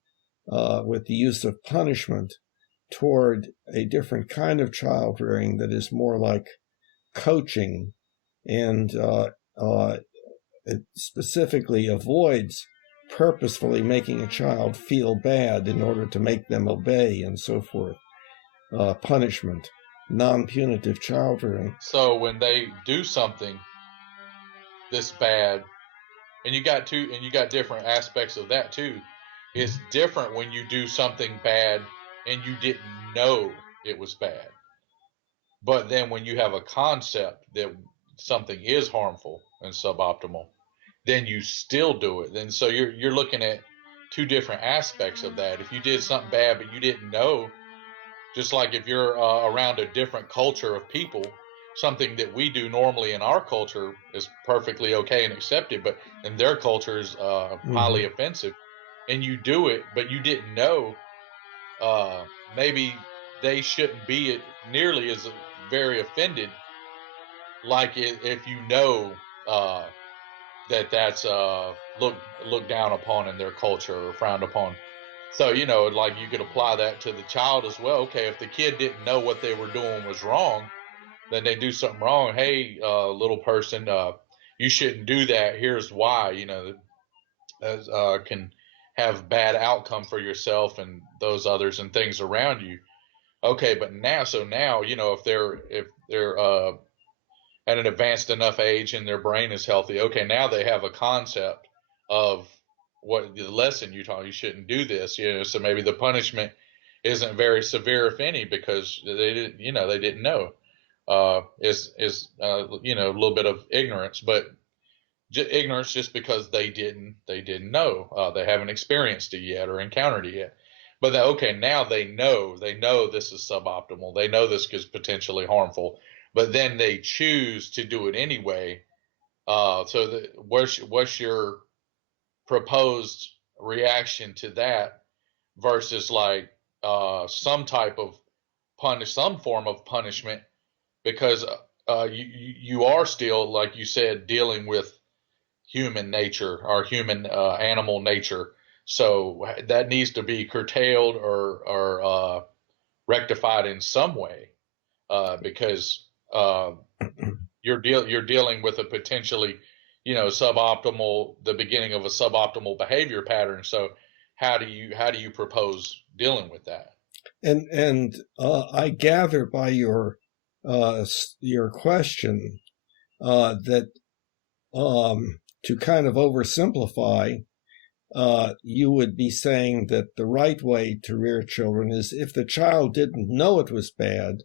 with the use of punishment toward a different kind of child rearing that is more like coaching, and it specifically avoids purposefully making a child feel bad in order to make them obey and so forth. Punishment, non-punitive child rearing. So when they do something this bad, and you got different aspects of that too. It's different when you do something bad and you didn't know it was bad. But then when you have a concept that something is harmful and suboptimal, then you still do it. Then so you're looking at two different aspects of that. If you did something bad but you didn't know, just like if you're around a different culture of people, something that we do normally in our culture is perfectly okay and accepted, but in their culture is highly offensive, and you do it, but you didn't know, maybe they shouldn't be nearly as very offended, like if you know that that's looked down upon in their culture or frowned upon. So, like you could apply that to the child as well. Okay, if the kid didn't know what they were doing was wrong, then they do something wrong. Hey, little person, you shouldn't do that. Here's why, can have bad outcome for yourself and those others and things around you. Okay, but now, if they're at an advanced enough age and their brain is healthy, okay, now they have a concept of what the lesson you taught. You shouldn't do this, so maybe the punishment isn't very severe, if any, because they didn't know. Is a little bit of ignorance, but ignorance just because they didn't know. They haven't experienced it yet or encountered it yet. But okay, now they know this is suboptimal. They know this is potentially harmful, but then they choose to do it anyway. So what's your proposed reaction to that versus like some form of punishment, because you are still, like you said, dealing with human nature or human animal nature, so that needs to be curtailed or rectified in some way, because you're dealing with a potentially the beginning of a suboptimal behavior pattern. So how do you propose dealing with that? And I gather by your question that to kind of oversimplify, you would be saying that the right way to rear children is if the child didn't know it was bad,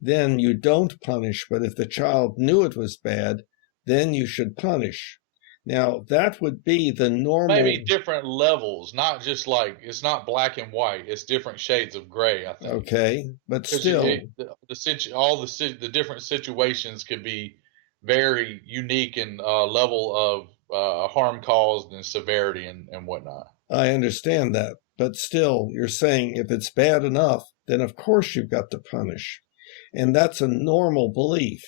then you don't punish. But if the child knew it was bad, then you should punish. Now, that would be the normal... Maybe different levels, not just like, it's not black and white. It's different shades of gray, I think. Okay, but still... the different situations could be very unique in level of harm caused and severity and whatnot. I understand that, but still, you're saying if it's bad enough, then of course you've got to punish. And that's a normal belief.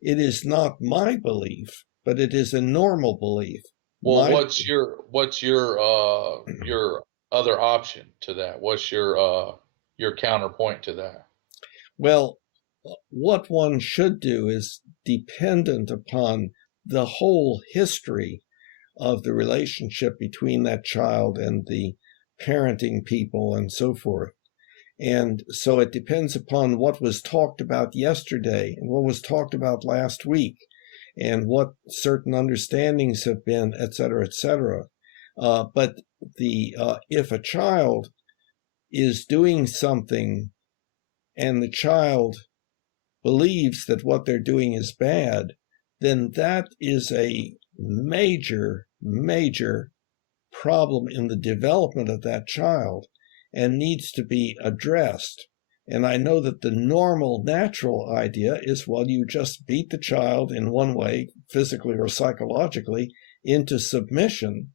It is not my belief, but it is a normal belief. Well, what's your other option to that? What's your counterpoint to that? Well, what one should do is dependent upon the whole history of the relationship between that child and the parenting people and so forth. And so it depends upon what was talked about yesterday and what was talked about last week and what certain understandings have been, et cetera, et cetera. But if a child is doing something and the child believes that what they're doing is bad, then that is a major, major problem in the development of that child and needs to be addressed. And I know that the normal, natural idea is, well, you just beat the child in one way, physically or psychologically, into submission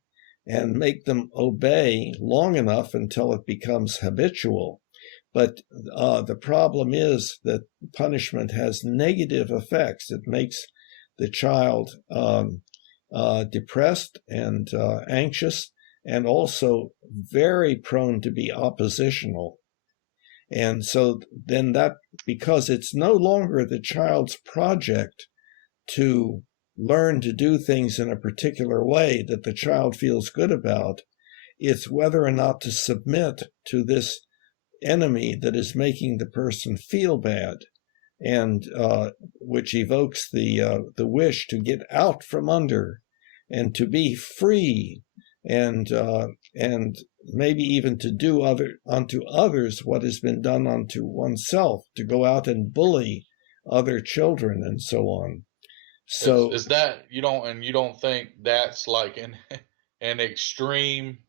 and make them obey long enough until it becomes habitual. But the problem is that punishment has negative effects. It makes the child depressed and anxious, and also very prone to be oppositional. And so then that, because it's no longer the child's project to learn to do things in a particular way that the child feels good about, it's whether or not to submit to this enemy that is making the person feel bad, and which evokes the wish to get out from under and to be free, and maybe even to do unto others what has been done unto oneself, to go out and bully other children and so on. So is that you don't think that's like an extreme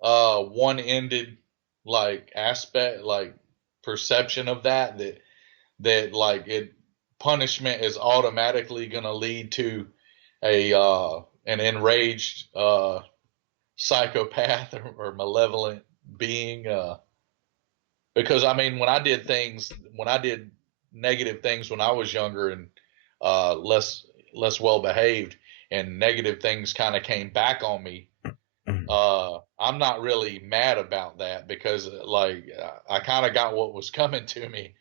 one-ended like aspect, like perception of that like it punishment is automatically going to lead to a an enraged psychopath or malevolent being, because I mean when I did negative things when I was younger and less well behaved, and negative things kind of came back on me, I'm not really mad about that, because like I kind of got what was coming to me.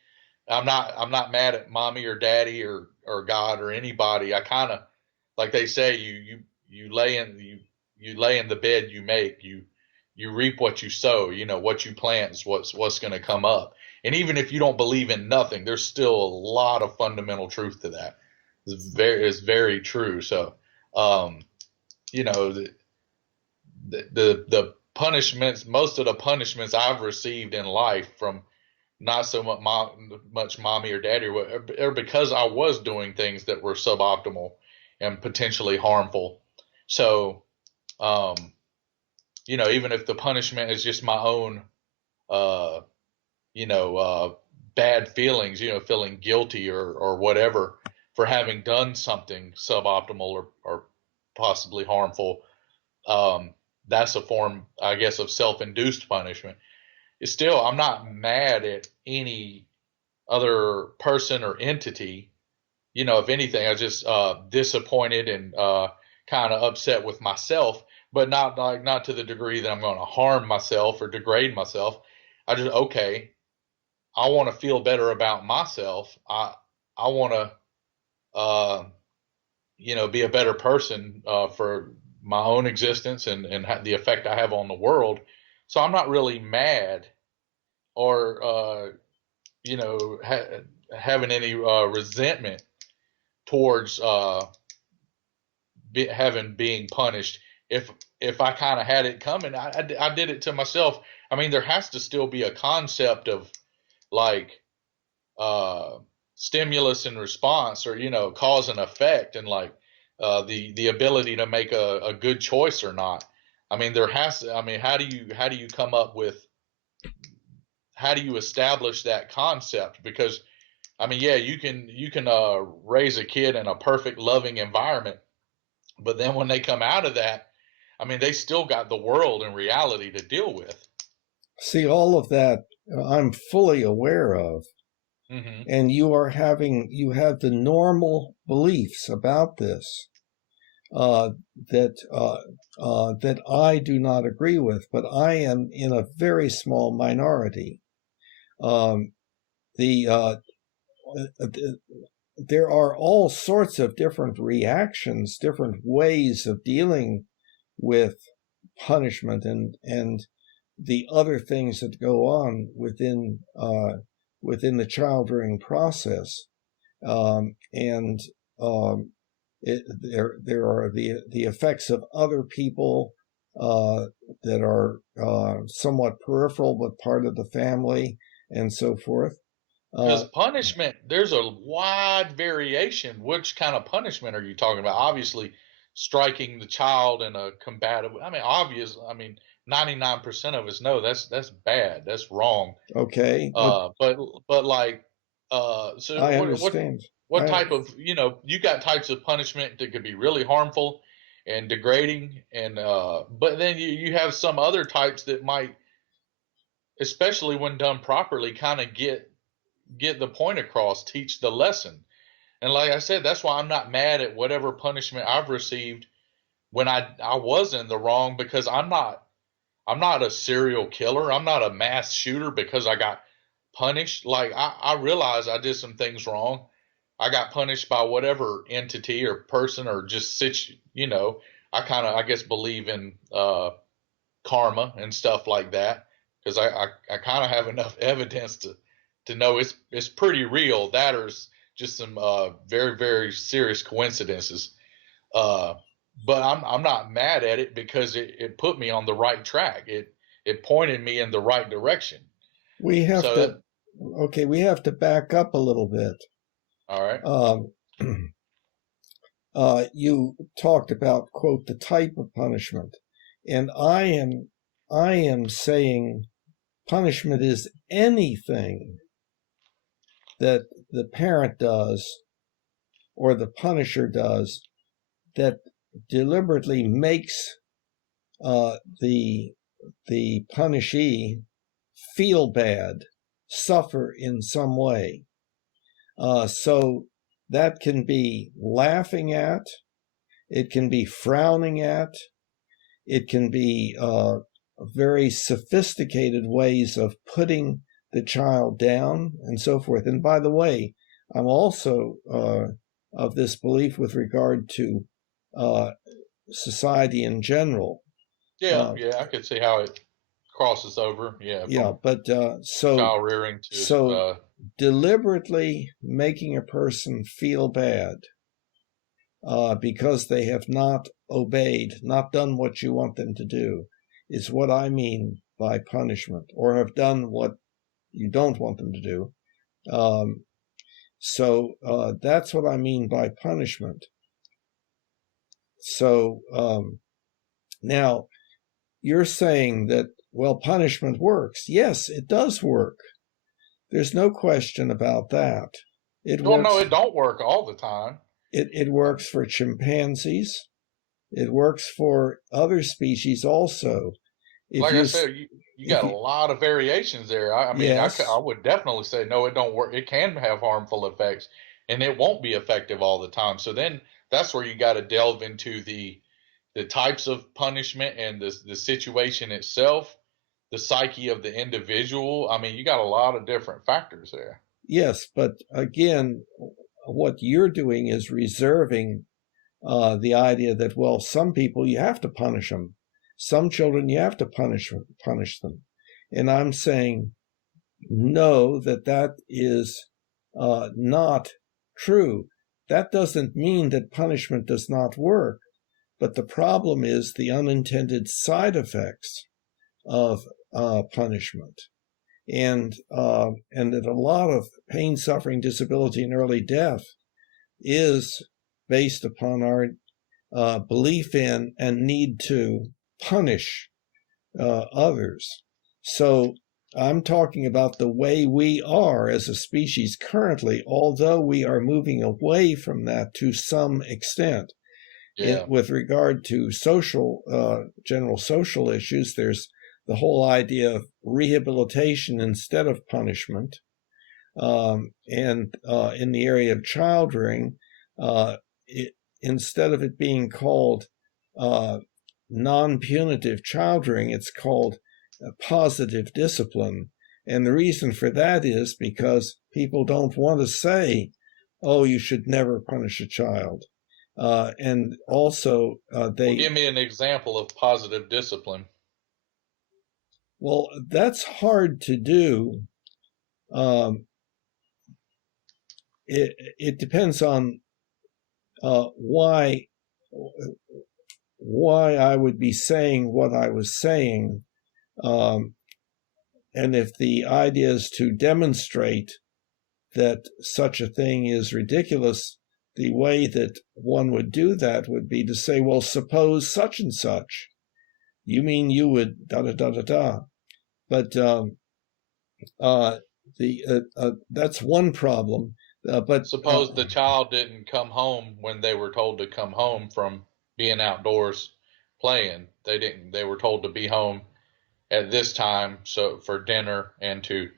I'm not mad at mommy or daddy or God or anybody. I kind of, like they say, you lay in the bed you make, you reap what you sow. You know what you plant is what's going to come up. And even if you don't believe in nothing, there's still a lot of fundamental truth to that. It's very true. So, you know, the punishments, most of the punishments I've received in life from not so much mommy or daddy, or because I was doing things that were suboptimal and potentially harmful. So, um, you know, even if the punishment is just my own, uh, you know, bad feelings, you know, feeling guilty or whatever for having done something suboptimal or possibly harmful, that's a form, I guess, of self-induced punishment. It's still, I'm not mad at any other person or entity. You know, if anything, I just disappointed and kind of upset with myself, but not to the degree that I'm going to harm myself or degrade myself. I just, okay, I want to feel better about myself. I want to you know, be a better person for my own existence and the effect I have on the world. So I'm not really mad or you know, having any resentment towards being punished. If I kind of had it coming, I did it to myself. I mean, there has to still be a concept of like uh, stimulus and response, or you know, cause and effect, and like the ability to make a good choice or not. I mean, there has to. I mean, how do you come up with, how do you establish that concept? Because I mean, yeah, you can raise a kid in a perfect loving environment, but then when they come out of that, I mean, they still got the world and reality to deal with. see, all of that I'm fully aware of. Mm-hmm. And you have the normal beliefs about this that I do not agree with, but I am in a very small minority. Um, the there are all sorts of different reactions, different ways of dealing with punishment and the other things that go on within the child rearing process, and there are the effects of other people that are somewhat peripheral but part of the family and so forth. Because punishment, there's a wide variation. Which kind of punishment are you talking about? Obviously, striking the child in a combative. I mean, obvious. I mean, 99% of us know that's bad. That's wrong. Okay, But like, so I understand. what type of, you know, you got types of punishment that could be really harmful and degrading, and but then you have some other types that might especially when done properly, kind of get the point across, teach the lesson. And like I said, that's why I'm not mad at whatever punishment I've received when I was in the wrong, because I'm not a serial killer. I'm not a mass shooter because I got punished. Like I realize I did some things wrong. I got punished by whatever entity or person or just I kind of, I guess, believe in karma and stuff like that, because I kind of have enough evidence to know it's pretty real. That or just some very, very serious coincidences. Uh, but I'm not mad at it because it put me on the right track. It pointed me in the right direction. We have So to, okay, we have to back up a little bit. all right. You talked about, quote, the type of punishment, and I am saying punishment is anything that the parent does or the punisher does that deliberately makes the punishee feel bad, suffer in some way. So that can be laughing at, it can be frowning at, it can be very sophisticated ways of putting the child down and so forth. And by the way, I'm also of this belief with regard to society in general. Yeah, I could see how it crosses over. Yeah, but child rearing to deliberately making a person feel bad because they have not obeyed, not done what you want them to do, is what I mean by punishment, or have done what you don't want them to do. So that's what I mean by punishment. So now you're saying that, well, punishment works. Yes, it does work. There's no question about that. No, it don't work all the time. It works for chimpanzees. It works for other species also. Like I said, you got a lot of variations there. I mean, yes. I would definitely say no, it don't work. It can have harmful effects, and it won't be effective all the time. So then that's where you got to delve into the types of punishment and the situation itself, the psyche of the individual. I mean, you got a lot of different factors there. Yes, but again, what you're doing is reserving the idea that, well, some people you have to punish them, some children you have to punish them, and I'm saying no, that is not true. That doesn't mean that punishment does not work, but the problem is the unintended side effects of punishment, and that a lot of pain, suffering, disability, and early death is based upon our belief in and need to punish others. So I'm talking about the way we are as a species currently, although we are moving away from that to some extent. With regard to social, general social issues, there's the whole idea of rehabilitation instead of punishment. And in the area of child rearing, instead of it being called non-punitive child rearing, it's called positive discipline. And the reason for that is because people don't want to say, oh, you should never punish a child. And also, give me an example of positive discipline. Well, that's hard to do. It depends on why I would be saying what I was saying, and if the idea is to demonstrate that such a thing is ridiculous, the way that one would do that would be to say, well, suppose such and such. You mean you would da-da-da-da-da. But that's one problem. But suppose the child didn't come home when they were told to come home from being outdoors playing. They didn't. They were told to be home at this time so for dinner and to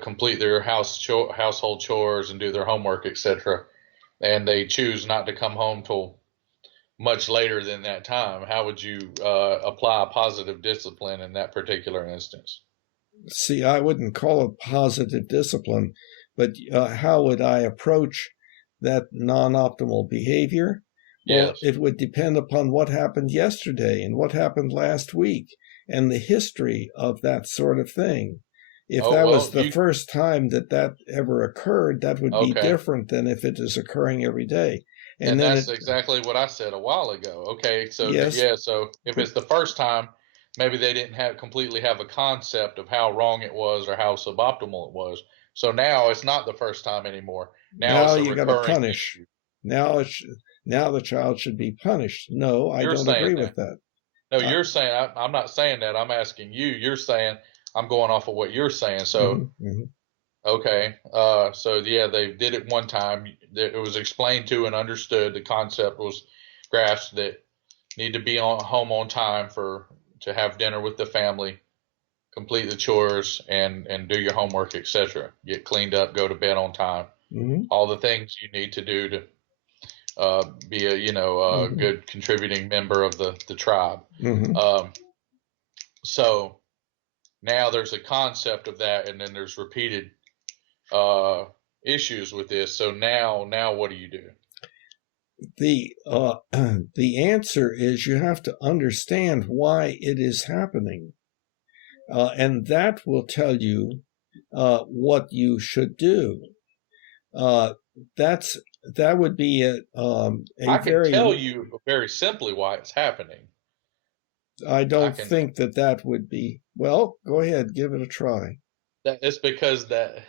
complete their household chores and do their homework, etc., and they choose not to come home till much later than that time, how would you apply positive discipline in that particular instance? See, I wouldn't call it positive discipline, but how would I approach that non-optimal behavior? Well, Yes. it would depend upon what happened yesterday and what happened last week and the history of that sort of thing. If Oh that was well, the first time that ever occurred, that would be okay. different than if it is occurring every day. And And then that's exactly what I said a while ago. Okay, so yes, yeah, so if it's the first time, maybe they didn't completely have a concept of how wrong it was or how suboptimal it was. So now it's not the first time anymore. Now now it's a you got to recurring punish. issue. Now the child should be punished. No, I You're don't saying agree that. with that. No, Uh, you're saying I'm not saying that. I'm asking you. You're saying I'm going off of what you're saying. So mhm, mhm. okay, so yeah, they did it one time. It was explained to and understood. The concept was grasped that need to be home on time to have dinner with the family, complete the chores, and do your homework, etc. Get cleaned up, go to bed on time. Mm-hmm. All the things you need to do to be a Mm-hmm. good contributing member of the tribe. Mm-hmm. Um, so now there's a concept of that, and then there's repeated uh, issues with this. So now what do you do? The the answer is you have to understand why it is happening, and that will tell you what you should do. Uh, that would be a I can very. tell you very simply why it's happening. I I don't can. think that would be. Well, go ahead, give it a try. It's because that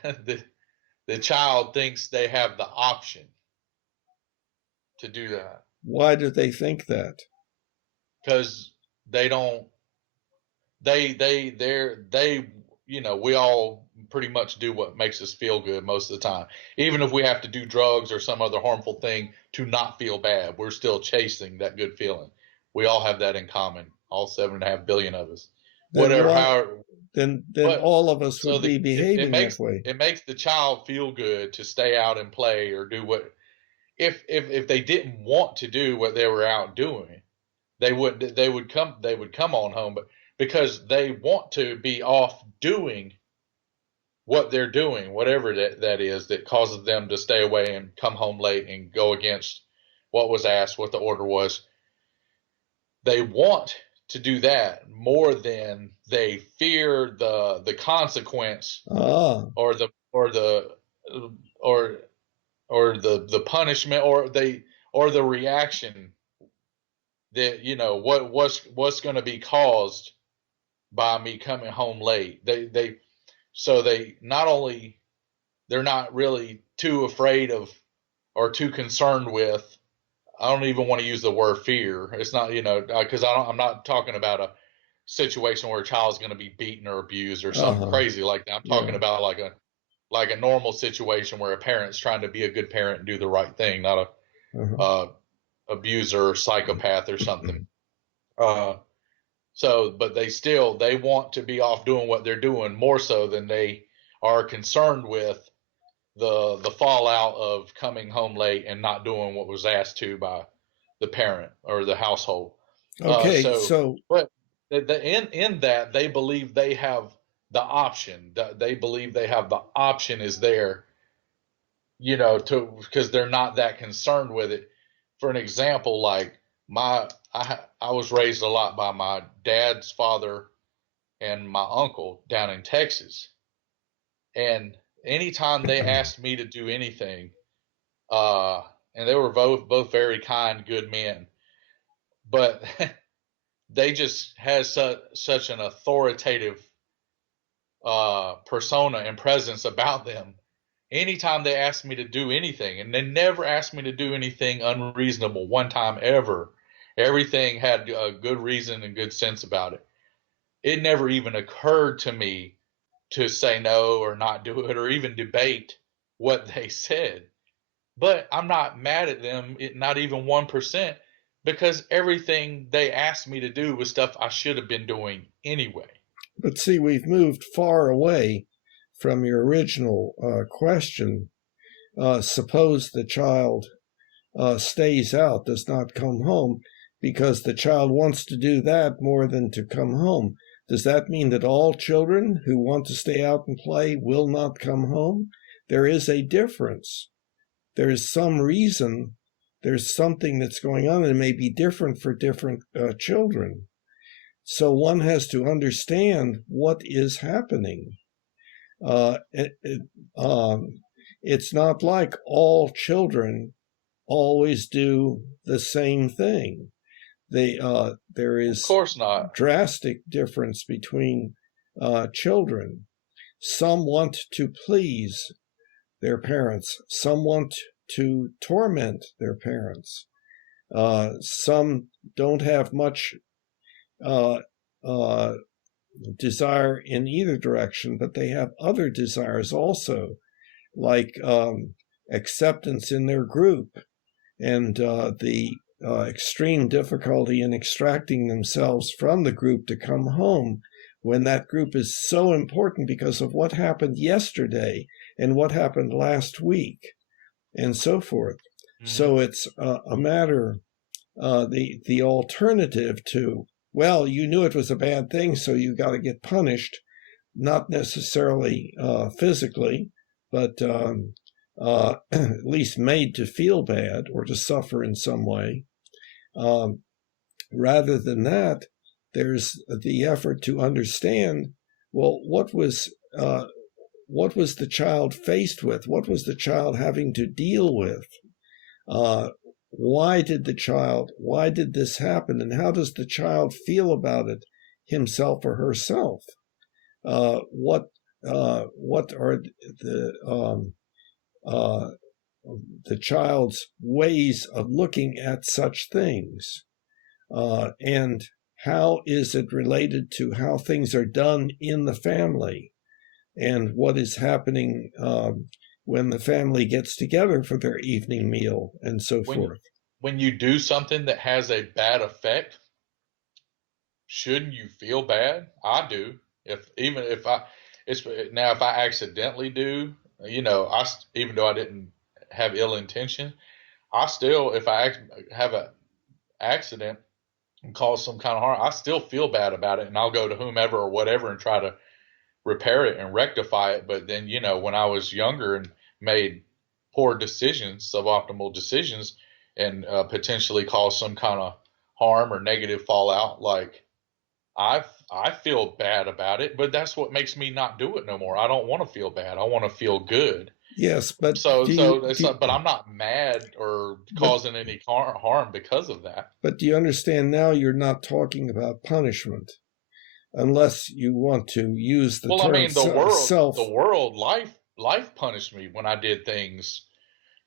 the child thinks they have the option to do that Why do they think that? because they don't. They we all pretty much do what makes us feel good most of the time. Even if we have to do drugs or some other harmful thing to not feel bad, we're still chasing that good feeling. We all have that in common. All 7.5 billion of us. Then Whatever, why? however, Then but all of us so would be it behaving that makes way. the child feel good to stay out and play or do what if they didn't want to do what they were out doing, they would come on home, but because they want to be off doing what they're doing, whatever that is that causes them to stay away and come home late and go against what was asked, what the order was. They want to do that more than they fear the consequence Ah, or or the punishment or the reaction that what's going to be caused by me coming home late. They not only they're not really too afraid of or too concerned with. I don't even want to use the word fear. It's not because I'm not talking about a situation where a child's going to be beaten or abused or something uh-huh. crazy like that. I'm Yeah. talking about like a normal situation where a parent's trying to be a good parent and do the right thing, not Uh-huh. a abuser or psychopath or something. Uh, but they want to be off doing what they're doing more so than they are concerned with the fallout of coming home late and not doing what was asked to by the parent or the household. Okay, So, so but in that they believe they have the option. That they believe they have the option is there, to because they're not that concerned with it. For an example, like I was raised a lot by my dad's father and my uncle down in Texas, and anytime they asked me to do anything, uh, and they were both very kind, good men, but they just had such an authoritative persona and presence about them. Anytime they asked me to do anything, and they never asked me to do anything unreasonable one time ever, everything had a good reason and good sense about it. It never even occurred to me to say no or not do it or even debate what they said. But I'm not mad at them, not even 1%, because everything they asked me to do was stuff I should have been doing anyway. But see, we've moved far away from your original question. Suppose the child stays out, does not come home, because the child wants to do that more than to come home. Does that mean that all children who want to stay out and play will not come home? There is a difference. There is some reason, there's something that's going on, and it may be different for different children. So one has to understand what is happening. It's not like all children always do the same thing. There is Of course not. drastic difference between children. Some want to please their parents. Some want to torment their parents. Some don't have much desire in either direction, but they have other desires also, like acceptance in their group and the extreme difficulty in extracting themselves from the group to come home when that group is so important because of what happened yesterday and what happened last week and so forth. Mm-hmm. So it's a matter, the alternative to, well, you knew it was a bad thing, so you got to get punished, not necessarily physically, but at least made to feel bad or to suffer in some way. Rather than that, there's the effort to understand, well, what was the child faced with? What was the child having to deal with? Why did this happen? And how does the child feel about it himself or herself? What are the child's ways of looking at such things? And how is it related to how things are done in the family? And what is happening when the family gets together for their evening meal and so forth? When you do something that has a bad effect, shouldn't you feel bad? I do. If I accidentally do, even though I didn't have ill intention, I still, if I have an accident and cause some kind of harm, I still feel bad about it, and I'll go to whomever or whatever and try to repair it and rectify it. But then, when I was younger and made poor decisions, suboptimal decisions, and potentially cause some kind of harm or negative fallout, like I feel bad about it, but that's what makes me not do it no more. I don't want to feel bad. I want to feel good. Yes, but but I'm not mad or causing any harm because of that. But do you understand now? You're not talking about punishment, unless you want to use the term. Well, I mean, the world, life punished me when I did things.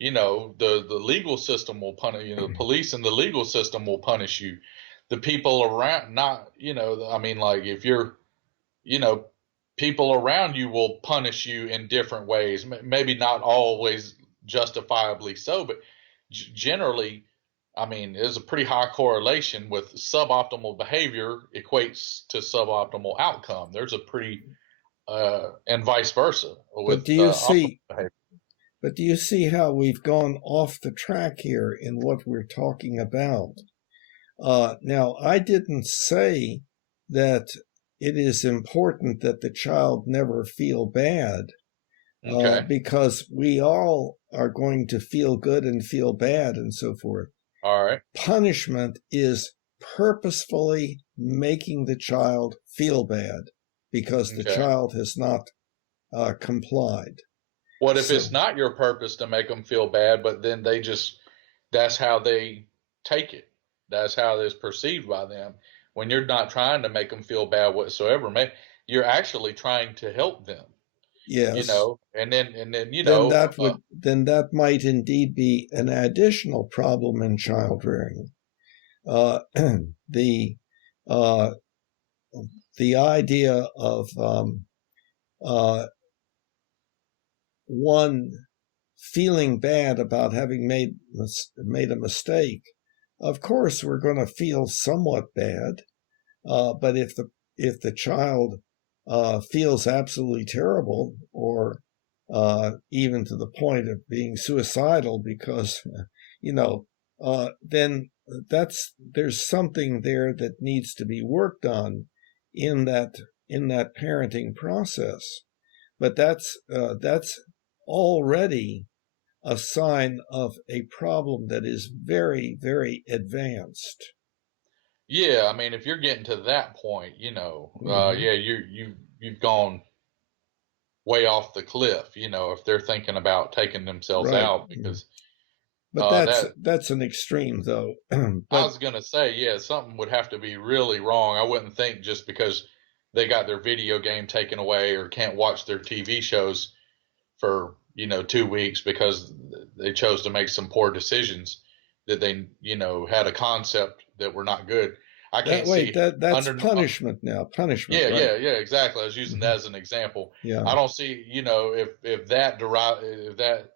The legal system will punish. The police and the legal system will punish you. The people around, not, like if you're, people around you will punish you in different ways. Maybe not always justifiably so, but generally, there's a pretty high correlation with suboptimal behavior equates to suboptimal outcome. There's a pretty, and vice versa. But do you see how we've gone off the track here in what we're talking about? Now, I didn't say that it is important that the child never feel bad, because we all are going to feel good and feel bad and so forth. All right. Punishment is purposefully making the child feel bad because the child has not complied. What if it's not your purpose to make them feel bad, but then that's how they take it. That's how it's perceived by them. When you're not trying to make them feel bad whatsoever, you're actually trying to help them. Yes. And then then that might indeed be an additional problem in child rearing. The idea of one feeling bad about having made a mistake of course we're going to feel somewhat bad. But if the child feels absolutely terrible, or even to the point of being suicidal because, then there's something there that needs to be worked on in that parenting process. But that's already a sign of a problem that is very, very advanced. Yeah, I mean, if you're getting to that point, yeah, you've gone way off the cliff. If they're thinking about taking themselves Right. out, because But that that's an extreme, though. I But was gonna say, yeah, something would have to be really wrong. I wouldn't think just because they got their video game taken away or can't watch their TV shows for 2 weeks because they chose to make some poor decisions that they had a concept that were not good. I that can't wait, see that's under punishment now. Punishment, yeah, right? yeah, yeah, exactly. I was using Hmm. that as an example. Yeah. I don't see, if that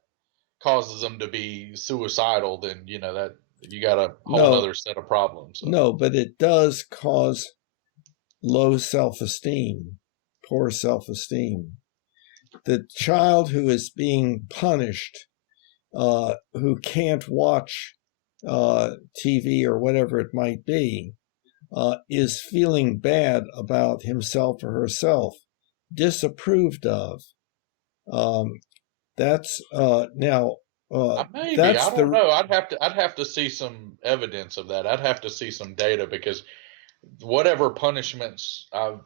causes them to be suicidal, then that you got a whole No, nother set of problems. So. no, but it does cause low self-esteem, poor self-esteem. The child who is being punished, who can't watch TV or whatever it might be, is feeling bad about himself or herself, disapproved of. Um, that's now Maybe I that's don't the know. I'd have to see some evidence of that. I'd have to see some data because whatever punishments I've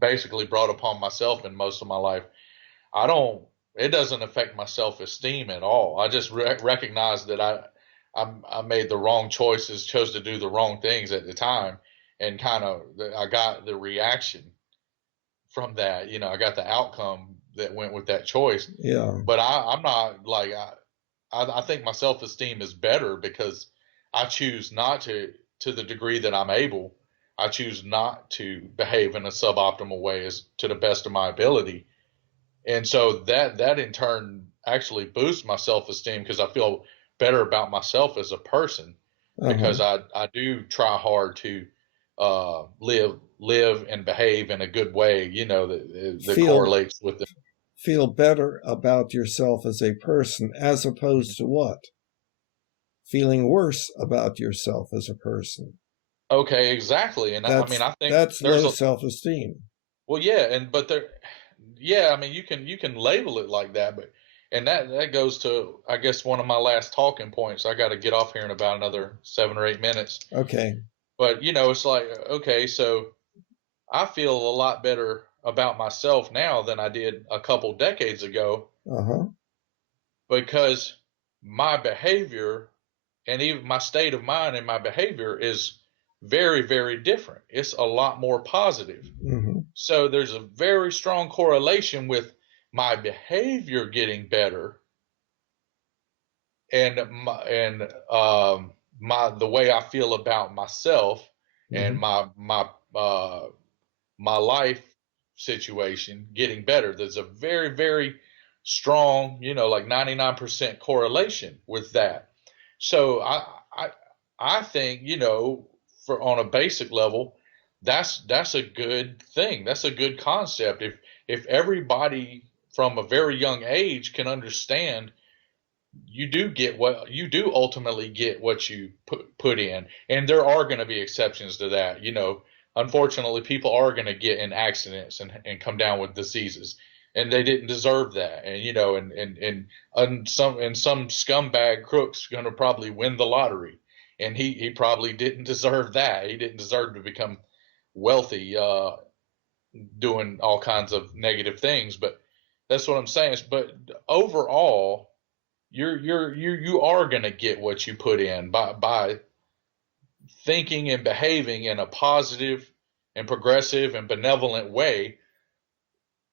basically brought upon myself in most of my life, I don't. It doesn't affect my self-esteem at all. I just recognize that I made the wrong choices, chose to do the wrong things at the time, and kind of I got the reaction from that. I got the outcome that went with that choice. yeah. But I'm not like I think my self esteem is better because I choose not to the degree that I'm able. I choose not to behave in a suboptimal way as to the best of my ability, and so that in turn actually boosts my self esteem because I feel better about myself as a person Uh-huh. because I do try hard to live and behave in a good way. That Feel correlates with the feel better about yourself as a person, as opposed to what? Feeling worse about yourself as a person. Okay, exactly. And I mean, I think That's there's low a self-esteem. well, yeah, and but there, yeah, I mean, you can label it like that, but and that goes to I guess one of my last talking points. I got to get off here in about another 7 or 8 minutes, Okay. but it's like okay, so I feel a lot better about myself now than I did a couple decades ago Uh-huh. because my behavior and even my state of mind and my behavior is very, very different. It's a lot more positive. Mm-hmm. So there's a very strong correlation with my behavior getting better and my the way I feel about myself and Mm-hmm. uh, my life situation getting better. There's a very, very strong, like 99% correlation with that. So I I think for on a basic level, that's a good thing. That's a good concept. If everybody from a very young age can understand, you do ultimately get what you put in, and there are going to be exceptions to that. Unfortunately, people are going to get in accidents and come down with diseases, and they didn't deserve that. And some scumbag crook's going to probably win the lottery, and he probably didn't deserve that. He didn't deserve to become wealthy doing all kinds of negative things. But that's what I'm saying. But overall, you are going to get what you put in by thinking and behaving in a positive and progressive and benevolent way.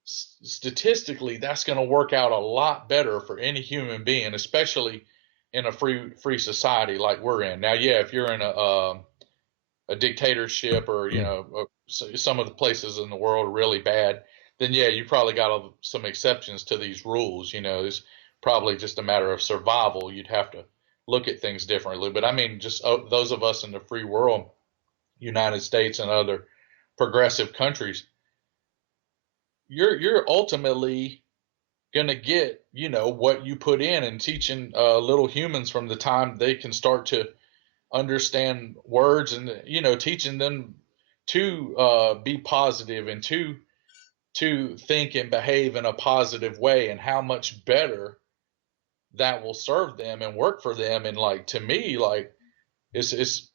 Statistically, that's going to work out a lot better for any human being, especially in a free society like we're in now. Yeah, if you're in a dictatorship or some of the places in the world are really bad, then yeah, you probably got some exceptions to these rules. It's probably just a matter of survival. You'd have to look at things differently. But I mean, just those of us in the free world, United States and other progressive countries, you're ultimately gonna get, you know, what you put in, and teaching little humans from the time they can start to understand words, and you know, teaching them to be positive and to think and behave in a positive way, and how much better that will serve them and work for them. And like, to me, like, it's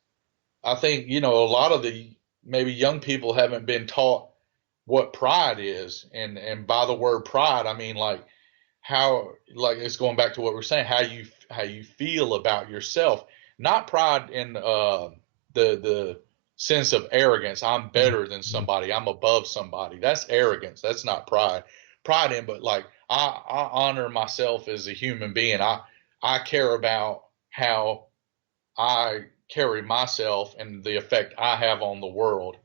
I think, you know, a lot of the maybe young people haven't been taught what pride is, and by the word pride, I mean like how, like, it's going back to what we're saying, how you feel about yourself, not pride in the sense of arrogance. I'm better than somebody, I'm above somebody. That's arrogance, that's not pride. Pride in, but like, I honor myself as a human being. I care about how I carry myself and the effect I have on the world.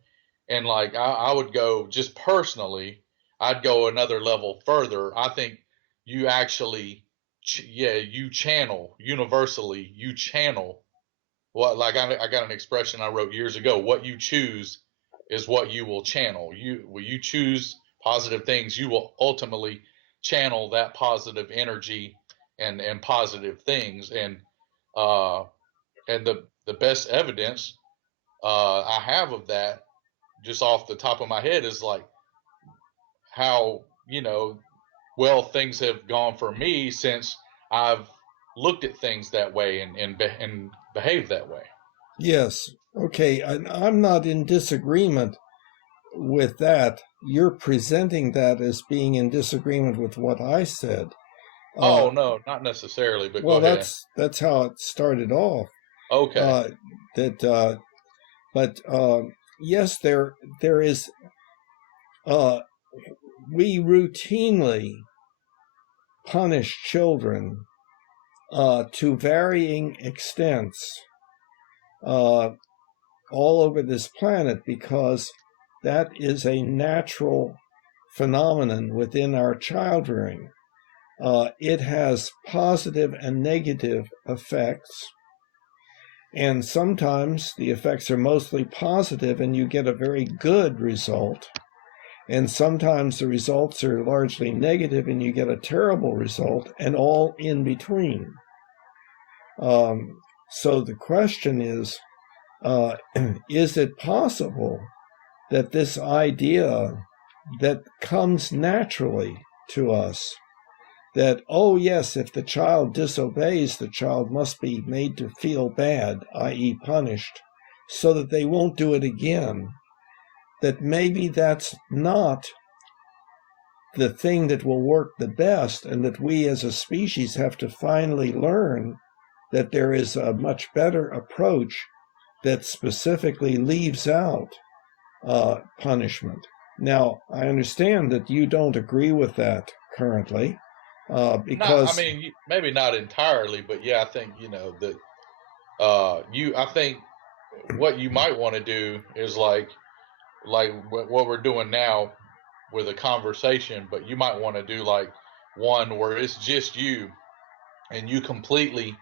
And like, I would go, just personally, I'd go another level further. I think you actually, you channel universally, you channel what, like, I got an expression I wrote years ago: what you choose is what you will channel. When you choose positive things, you will ultimately channel that positive energy and positive things. Uh, and the best evidence I have of that, just off the top of my head, is like how, you know, well things have gone for me since I've looked at things that way and behaved that way. Yes. Okay. I'm not in disagreement with that. You're presenting that as being in disagreement with what I said. Oh no, not necessarily, but go Well, ahead. that's how it started off. Okay. That, but yes, there is. We routinely punish children to varying extents all over this planet, because that is a natural phenomenon within our child rearing. It has positive and negative effects, and sometimes the effects are mostly positive and you get a very good result, and sometimes the results are largely negative and you get a terrible result, and all in between. So the question is it possible that this idea that comes naturally to us, that, oh yes, if the child disobeys, the child must be made to feel bad, i.e. punished, so that they won't do it again, that maybe that's not the thing that will work the best, and that we as a species have to finally learn that there is a much better approach that specifically leaves out punishment. Now, I understand that you don't agree with that currently, Not, I because mean, maybe not entirely, but yeah, I think, you know, that I think what you might want to do is like what we're doing now with a conversation, but you might want to do like one where it's just you, and you completely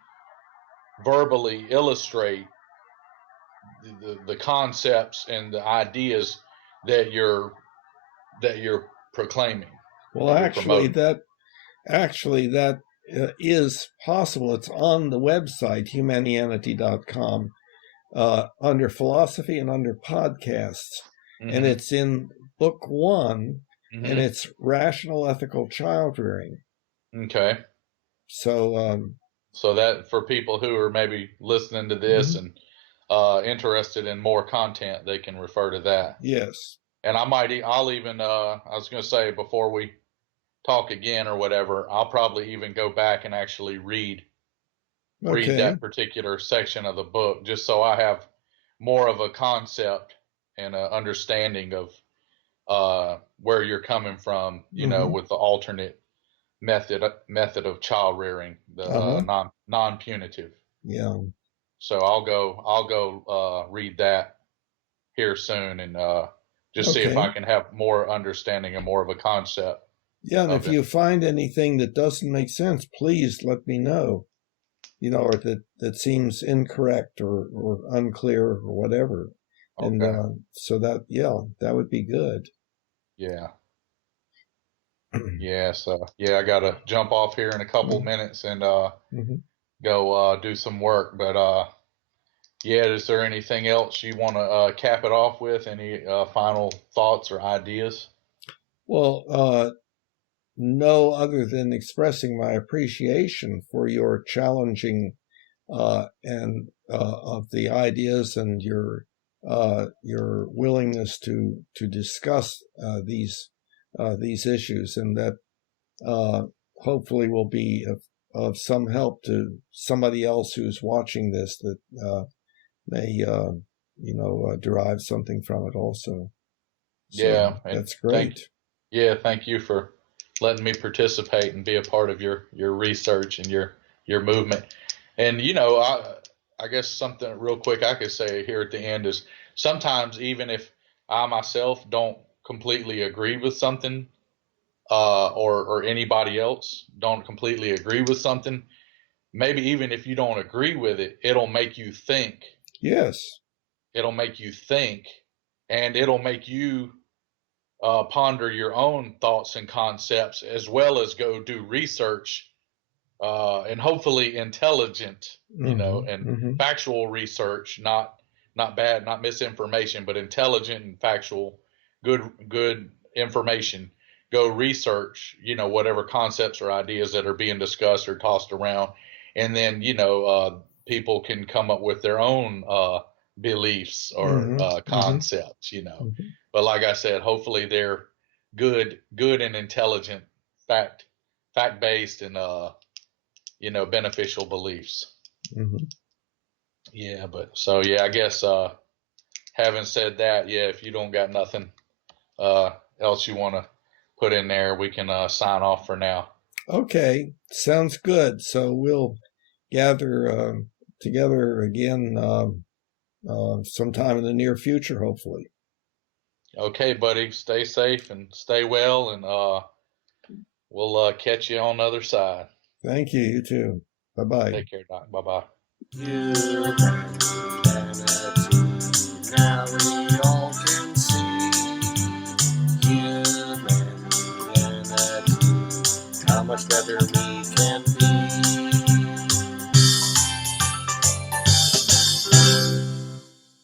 verbally illustrate the concepts and the ideas that you're proclaiming, well, that you're actually, promoting. that is possible. It's on the website humanianity.com under philosophy and under podcasts, and it's in book 1, and it's rational ethical child rearing. Okay. So So that for people who are maybe listening to this and interested in more content, they can refer to that. yes. And I'll even, I was going to say, before we talk again or whatever, I'll probably even go back and actually read Okay. that particular section of the book, just so I have more of a concept and an understanding of where you're coming from, you know, with the alternate method of child rearing, the non-punitive. Yeah. So I'll go read that here soon, and just see if Okay. I can have more understanding and more of a concept Yeah, and of if it. you find anything that doesn't make sense, please let me know. or that seems incorrect or unclear or whatever. And so that would be good. Yeah. Yeah. So I got to jump off here in a couple minutes and go do some work. But yeah, is there anything else you want to cap it off with? Any final thoughts or ideas? Well, no, other than expressing my appreciation for your challenging and of the ideas and your willingness to discuss these issues, and that hopefully will be of some help to somebody else who's watching this that may derive something from it also. So Yeah, and that's great. Thank you for letting me participate and be a part of your research and your movement. And I guess something real quick I could say here at the end is sometimes even if I myself don't completely agree with something, or anybody else don't completely agree with something, maybe even if you don't agree with it, it'll make you think. Yes. It'll make you think, and it'll make you ponder your own thoughts and concepts, as well as go do research, and hopefully intelligent, and factual research, not bad, not misinformation, but intelligent and factual, good information. Go research, whatever concepts or ideas that are being discussed or tossed around, and then people can come up with their own beliefs or concepts, But like I said, hopefully they're good and intelligent, fact based, and beneficial beliefs. Yeah, but so I guess having said that, if you don't got nothing else you want to put in there, we can sign off for now. Okay, sounds good. So we'll gather together again sometime in the near future, hopefully. Okay, buddy. Stay safe and stay well, and we'll catch you on the other side. Thank you. You too. Bye-bye. Take care, Doc. Bye-bye. Humanity, now we all can see. Humanity, how much better we can